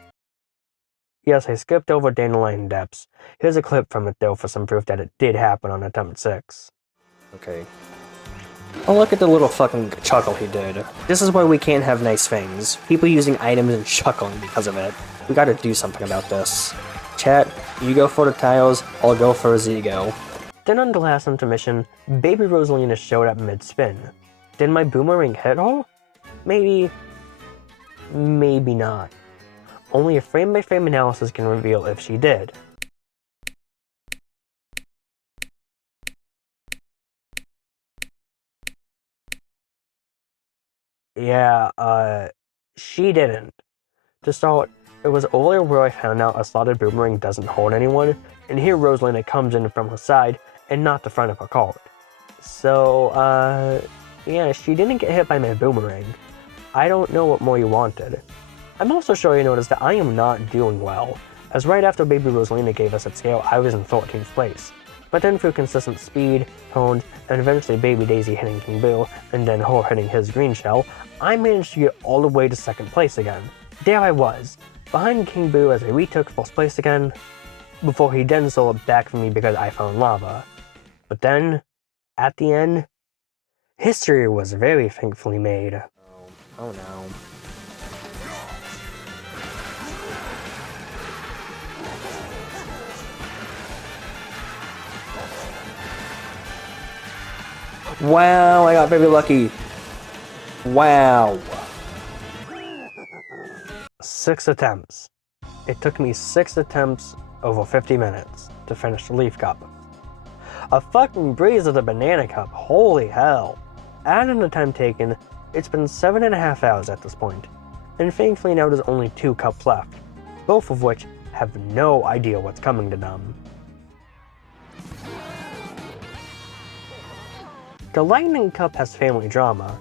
Yes, I skipped over Dandelion Depths. Here's a clip from it though for some proof that it did happen on attempt 6. Okay. Oh, look at the little fucking chuckle he did. This is why we can't have nice things. People using items and chuckling because of it. We gotta do something about this. Chat, you go for the tiles, I'll go for a Zigo. Then on the last intermission, Baby Rosalina showed up mid-spin. Did my boomerang hit her? Maybe. Maybe not. Only a frame-by-frame analysis can reveal if she did. Yeah, she didn't. To start, it was earlier where I found out a slotted boomerang doesn't hold anyone, and here Rosalina comes in from her side and not the front of her cart. So, yeah, she didn't get hit by my boomerang. I don't know what more you wanted. I'm also sure you noticed that I am not doing well, as right after Baby Rosalina gave us its scale, I was in 13th place. But then through consistent speed, tones, and eventually Baby Daisy hitting King Boo, and then her hitting his green shell, I managed to get all the way to second place again. There I was, behind King Boo as I retook first place again, before he then stole it back from me because I found lava. But then, at the end, history was very thankfully made. Oh no. Wow, I got very lucky. Wow. 6 attempts. It took me 6 attempts over 50 minutes to finish the Leaf Cup. A fucking breeze of the Banana Cup, holy hell. At an attempt taken, it's been 7.5 hours at this point, and thankfully now there's only 2 cups left, both of which have no idea what's coming to them. The Lightning Cup has family drama.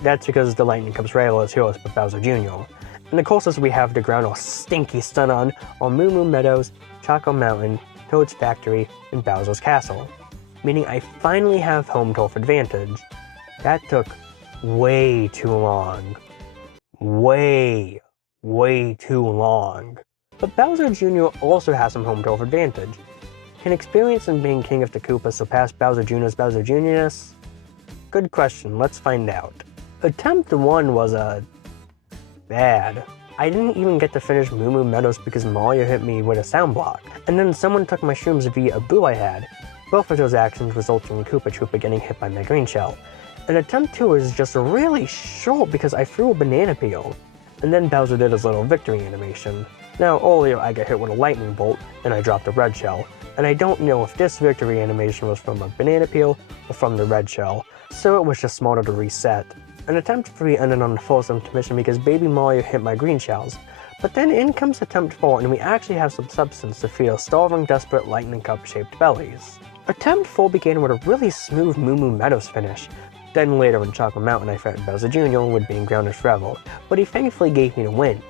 That's because the Lightning Cup's rival is Heroes but Bowser Jr., and the closest we have to ground a stinky stun on are Moo Moo Meadows, Choco Mountain, Toad's Factory, and Bowser's Castle, meaning I finally have home turf advantage. That took way too long. Way too long. But Bowser Jr. also has some home turf advantage. Can experience in being King of the Koopas surpass Bowser Jr.'s Bowser Jr.-ness? Good question, let's find out. Attempt 1 was bad. I didn't even get to finish Moo Moo Meadows because Mario hit me with a sound block, and then someone took my shrooms via a boo I had. Both of those actions resulting in Koopa Troopa getting hit by my green shell. And attempt 2 is just really short because I threw a banana peel, and then Bowser did his little victory animation. Now earlier I got hit with a lightning bolt, and I dropped a red shell, and I don't know if this victory animation was from a banana peel or from the red shell, so it was just smarter to reset. And attempt 3 ended on a false intermission because Baby Mario hit my green shells, but then in comes attempt 4 and we actually have some substance to feed our starving, desperate Lightning Cup shaped bellies. Attempt 4 began with a really smooth Moo Moo Meadows finish. Then later in Chocolate Mountain I threatened Bowser Jr. with being grounded forever, but he thankfully gave me the win.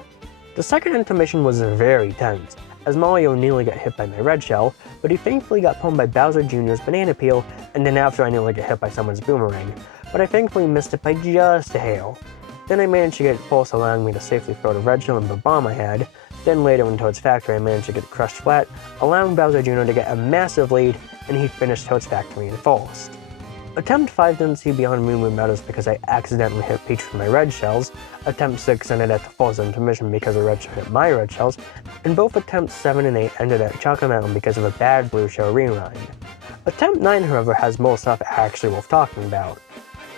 The second intermission was very tense, as Mario nearly got hit by my red shell, but he thankfully got pwned by Bowser Jr.'s banana peel, and then after I nearly got hit by someone's boomerang, but I thankfully missed it by just a hair. Then I managed to get false, allowing me to safely throw the red shell and the bomb I had. Then later in Toad's Factory I managed to get crushed flat, allowing Bowser Jr. to get a massive lead, and he finished Toad's Factory in first. Attempt 5 didn't see beyond Moo Moo Meadows because I accidentally hit Peach with my red shells. Attempt 6 ended at the false intermission because a red shell hit my red shells, and both attempts 7 and 8 ended at Chocolate Mountain because of a bad blue shell rewind. Attempt 9, however, has more stuff actually worth talking about.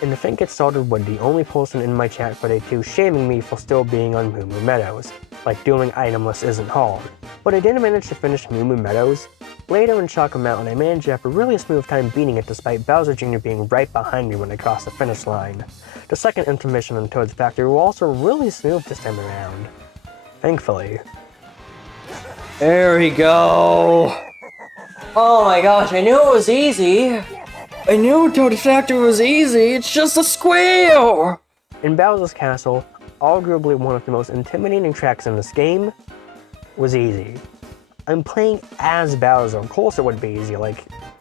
And I think it started with the only person in my chat for day 2 shaming me for still being on Moo Moo Meadows, like doing itemless isn't hard. But I didn't manage to finish Moo Moo Meadows. Later in Chocolate Mountain, I managed to have a really smooth time beating it despite Bowser Jr. being right behind me when I crossed the finish line. The second intermission in Toad's Factory were also really smooth this time around. Thankfully. There we go. Oh my gosh, I knew it was easy. I knew Toad's Factory was easy, it's just a square! In Bowser's Castle, arguably one of the most intimidating tracks in this game, was easy. I'm playing as Bowser, of course it would be easy,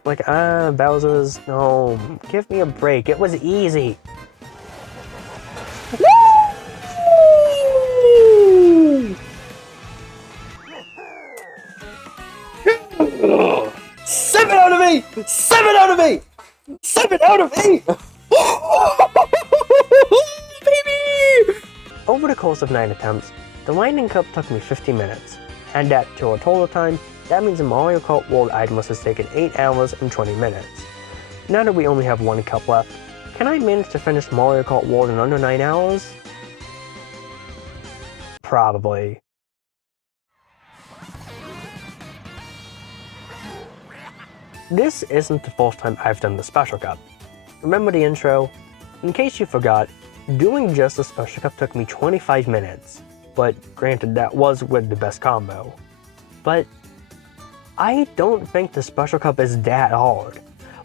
Bowser's, no, give me a break, it was easy. Woo! 7 out of 8! 7 out of 8! 7 out of 8! Baby! Over the course of 9 attempts, the Lightning Cup took me 50 minutes, and at to a total time, that means the Mario Kart World itemless has taken 8 hours and 20 minutes. Now that we only have 1 cup left, can I manage to finish Mario Kart World in under 9 hours? Probably. This isn't the first time I've done the Special Cup. Remember the intro? In case you forgot, doing just the Special Cup took me 25 minutes, but granted that was with the best combo. But I don't think the Special Cup is that hard.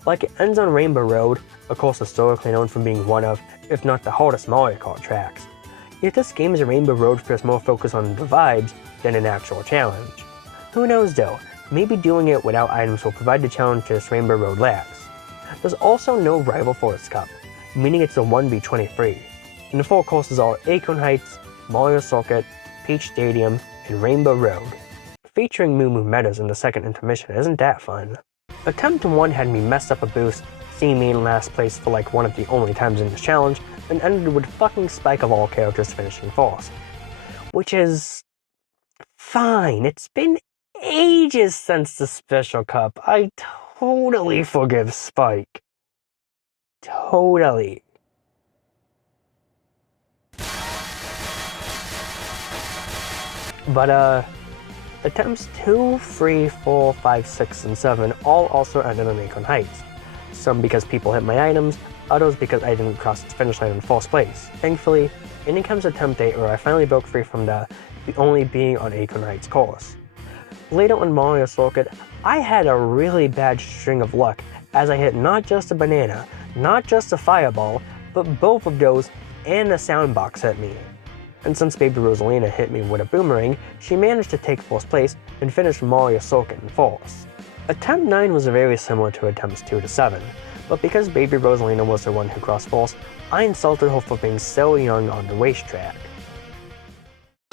Like, it ends on Rainbow Road, of course historically known for being one of, if not the hardest Mario Kart tracks. Yet this game's Rainbow Road feels more focused on the vibes than an actual challenge. Who knows though, Maybe doing it without items will provide the challenge this Rainbow Road lacks. There's also no rival for its cup, meaning it's a 1v23. And the 4 courses are Acorn Heights, Mario Circuit, Peach Stadium, and Rainbow Road. Featuring Moo Moo Meadows in the second intermission, isn't that fun? Attempt 1 had me mess up a boost, seeing me in last place for like one of the only times in this challenge, and ended with fucking Spike of all characters finishing first. Which is fine. It's been ages since the Special Cup. I totally forgive Spike. Totally. But attempts 2, 3, 4, 5, 6, and 7 all also ended on Acorn Heights. Some because people hit my items, others because I didn't cross the finish line in first place. Thankfully, in comes attempt 8 where I finally broke free from the only being on Acorn Heights course. Later on Mario Circuit, I had a really bad string of luck as I hit not just a banana, not just a fireball, but both of those and the sound box hit me. And since Baby Rosalina hit me with a boomerang, she managed to take first place and finish Mario Circuit in fourth. Attempt 9 was very similar to attempts 2 to 7, but because Baby Rosalina was the one who crossed fourth, I insulted her for being so young on the racetrack.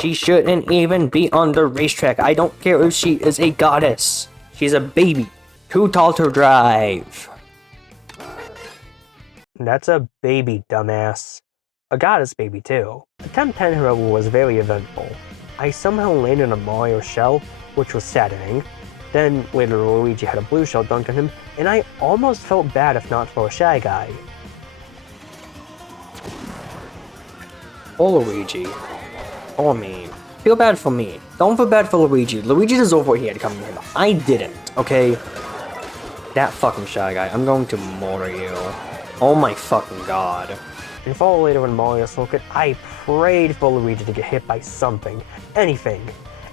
She shouldn't even be on the racetrack. I don't care if she is a goddess. She's a baby. Too tall to drive. That's a baby, dumbass. A goddess baby too. Attempt 10, however, was very eventful. I somehow landed a Mario shell, which was saddening. Then later Luigi had a blue shell dunked on him, and I almost felt bad if not for a Shy Guy. Oh Luigi. Oh me. Feel bad for me. Don't feel bad for Luigi. Luigi deserved what he had coming to him. I didn't, okay? That fucking Shy Guy. I'm going to murder you. Oh my fucking god. And follow later in Mario Circuit, I prayed for Luigi to get hit by something. Anything.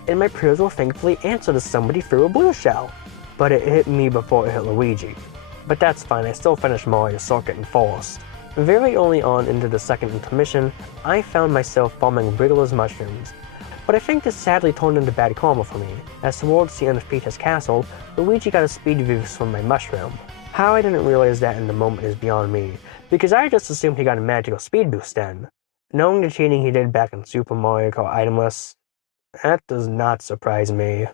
And my prayers were thankfully answered as somebody threw a blue shell. But it hit me before it hit Luigi. But that's fine, I still finished Mario Circuit in fourth. Very early on into the second intermission, I found myself farming Wriggler's mushrooms. But I think this sadly turned into bad karma for me, as towards the end of Peach's castle, Luigi got a speed boost from my mushroom. How I didn't realize that in the moment is beyond me, because I just assumed he got a magical speed boost then. Knowing the cheating he did back in Super Mario Kart itemless, that does not surprise me.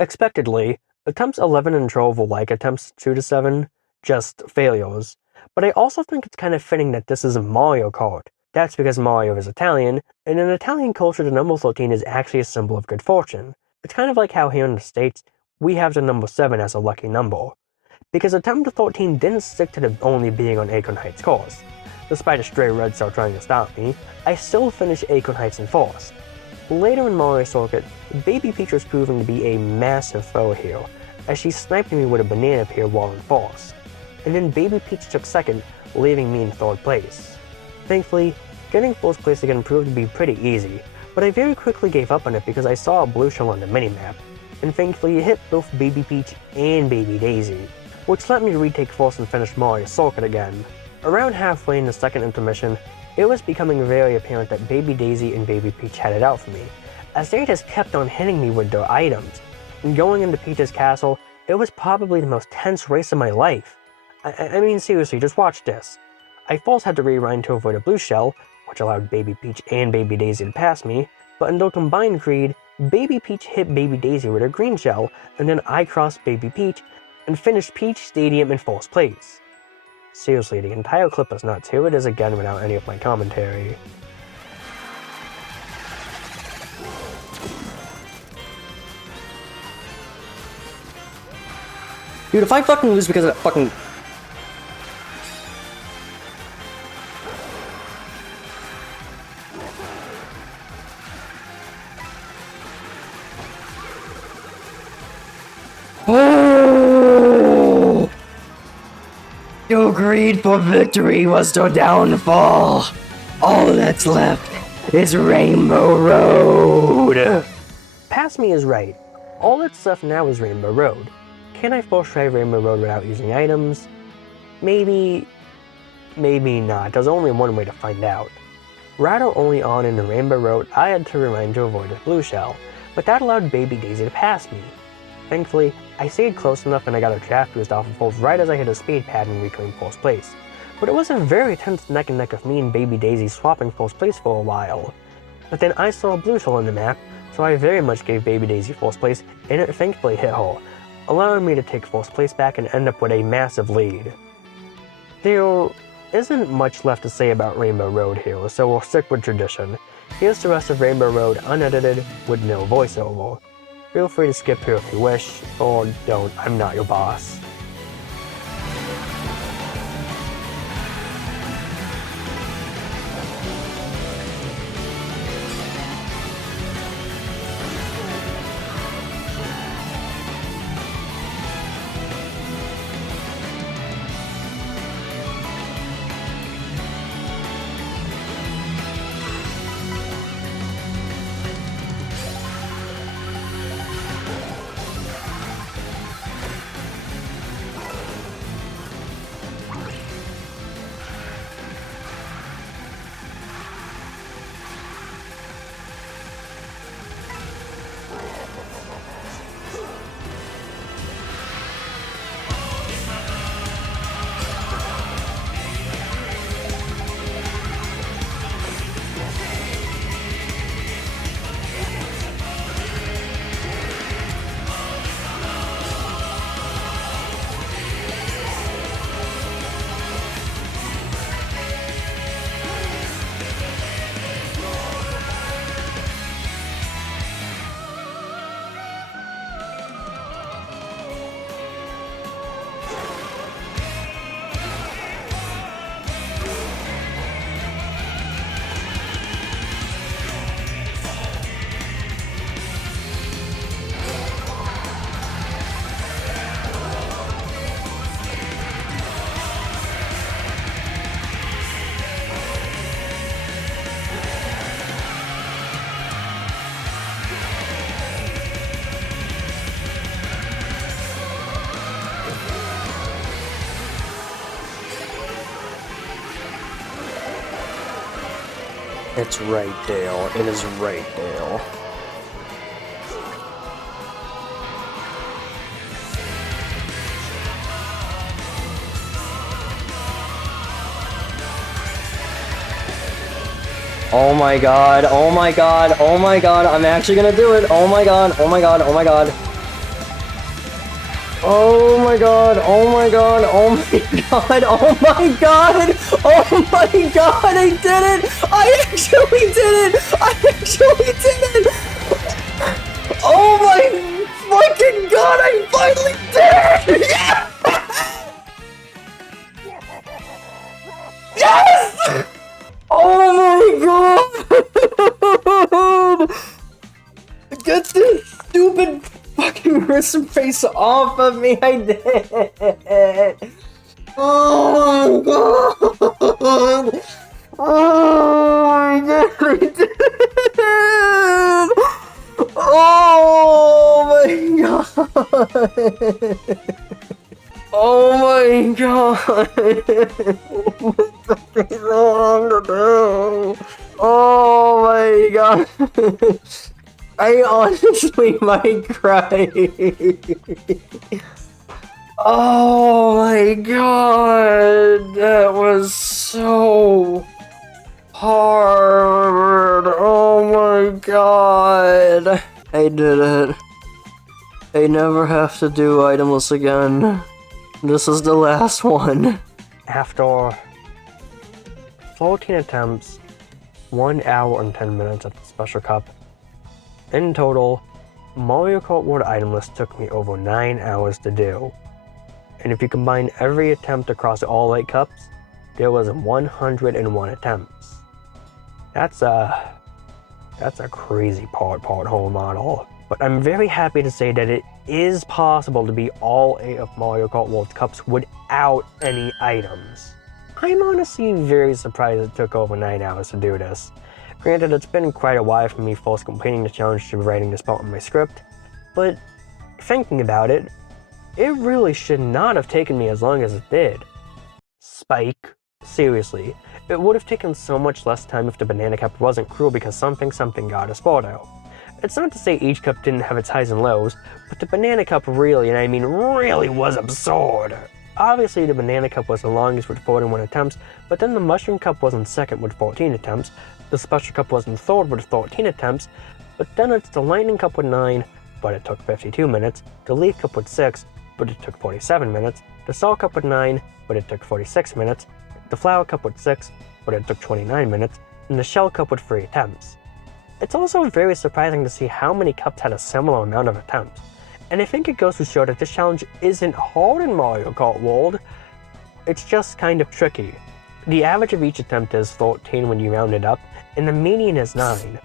Expectedly, attempts 11 and 12 were like attempts 2 to 7, just failures. But I also think it's kind of fitting that this is a Mario Kart. That's because Mario is Italian, and in Italian culture the number 13 is actually a symbol of good fortune. It's kind of like how here in the States, we have the number 7 as a lucky number. Because attempt 13 didn't stick to the only being on Acorn Heights course. Despite a stray red cell trying to stop me, I still finished Acorn Heights in fourth. Later in Mario Circuit, Baby Peach was proving to be a massive foe here, as she sniped me with a banana peel while in fourth. And then Baby Peach took second, leaving me in third place. Thankfully, getting fourth place again proved to be pretty easy, but I very quickly gave up on it because I saw a blue shell on the minimap, and thankfully it hit both Baby Peach and Baby Daisy, which let me retake first and finish Mario Circuit again. Around halfway in the second intermission, it was becoming very apparent that Baby Daisy and Baby Peach had it out for me, as they just kept on hitting me with their items. And going into Peach's castle, it was probably the most tense race of my life. I mean seriously, just watch this. I first had to rewind to avoid a blue shell, which allowed Baby Peach and Baby Daisy to pass me, but in their combined greed, Baby Peach hit Baby Daisy with a green shell, and then I crossed Baby Peach and finished Peach Stadium in fourth place. Seriously, the entire clip is nuts. Here it is again without any of my commentary. Dude, if I fucking lose because of that fucking... Oh! Your greed for victory was their downfall. All that's left is Rainbow Road. Pass me is right. All that's left now is Rainbow Road. Can I first try Rainbow Road without using items? Maybe not. There's only one way to find out. Rather early on in the Rainbow Road, I had to rewind to avoid a blue shell, but that allowed Baby Daisy to pass me. Thankfully, I stayed close enough and I got a draft boost off of Wolf right as I hit a speed pad and reclaimed first place. But it was a very tense neck and neck of me and Baby Daisy swapping first place for a while. But then I saw a blue shell on the map, so I very much gave Baby Daisy first place, and it thankfully hit her, allowing me to take first place back and end up with a massive lead. There isn't much left to say about Rainbow Road here, so we'll stick with tradition. Here's the rest of Rainbow Road unedited with no voiceover. Feel free to skip here if you wish, or don't, I'm not your boss. It's right, Dale. It is right, Dale. Oh my god, oh my god, oh my god, I'm actually gonna do it! Oh my god, oh my god, oh my god. Oh my god, oh my god, oh my god, oh my god! Oh my god, I did it! I actually did it! I actually did it! Oh my fucking god, I finally did it! Yes! Oh my god! Get this stupid fucking wrist face off of me! I did it! Oh my god! Oh my god! I did it! Oh my god! Oh my god! It took me so long to do! Oh my god! I honestly might cry. Oh my god! That was so hard! Oh my god! I did it. I never have to do itemless again. This is the last one. After 14 attempts, 1 hour and 10 minutes at the Special Cup, in total, Mario Kart World itemless took me over 9 hours to do. And if you combine every attempt across all 8 cups, there was 101 attempts. That's a crazy part whole model. But I'm very happy to say that it is possible to beat all 8 of Mario Kart World Cups without any items. I'm honestly very surprised it took over 9 hours to do this. Granted, it's been quite a while from me first completing the challenge to writing this part in my script, but thinking about it, it really should not have taken me as long as it did. Spike, seriously, it would have taken so much less time if the banana cap wasn't cruel because something got a spot out. It's not to say each cup didn't have its highs and lows, but the banana cup really, and I mean really, was absurd. Obviously, the banana cup was the longest with 41 attempts, but then the mushroom cup was in second with 14 attempts, the special cup was in third with 13 attempts, but then it's the lightning cup with 9, but it took 52 minutes, the leaf cup with 6, but it took 47 minutes, the salt cup with 9, but it took 46 minutes, the flower cup with 6, but it took 29 minutes, and the shell cup with 3 attempts. It's also very surprising to see how many cups had a similar amount of attempts, and I think it goes to show that this challenge isn't hard in Mario Kart World, it's just kind of tricky. The average of each attempt is 13 when you round it up, and the median is 9.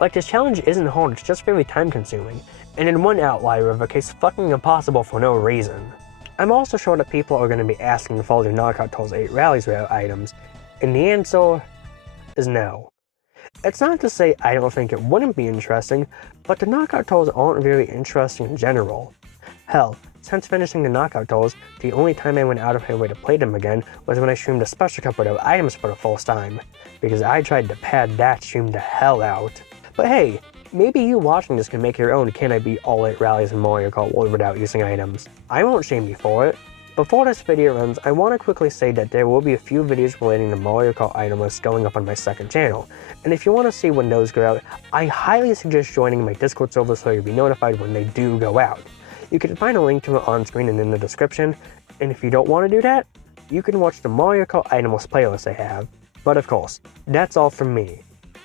Like, this challenge isn't hard, it's just very time consuming, and in one outlier of a case fucking impossible for no reason. I'm also sure that people are going to be asking if all the Knockout Tools 8 Rallies without items, and the answer is no. It's not to say I don't think it wouldn't be interesting, but the Knockout Tools aren't very interesting in general. Hell, since finishing the Knockout Tools, the only time I went out of my way to play them again was when I streamed a special cup without items for the first time, because I tried to pad that stream the hell out. But hey, maybe you watching this can make your own Can I Beat All 8 Rallies in Mario Kart World without using items. I won't shame you for it. Before this video ends, I want to quickly say that there will be a few videos relating to Mario Kart itemless going up on my second channel, and if you want to see when those go out, I highly suggest joining my Discord server so you'll be notified when they do go out. You can find a link to it on screen and in the description, and if you don't want to do that, you can watch the Mario Kart itemless playlist I have. But of course, that's all from me.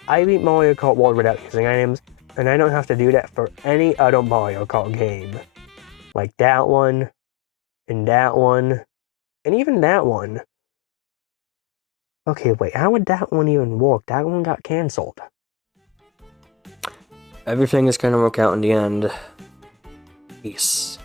I beat Mario Kart World without using items, and I don't have to do that for any other Mario Kart game. Like that one, and that one, and even that one. Okay, wait, how would that one even work? That one got cancelled. Everything is gonna work out in the end. Peace.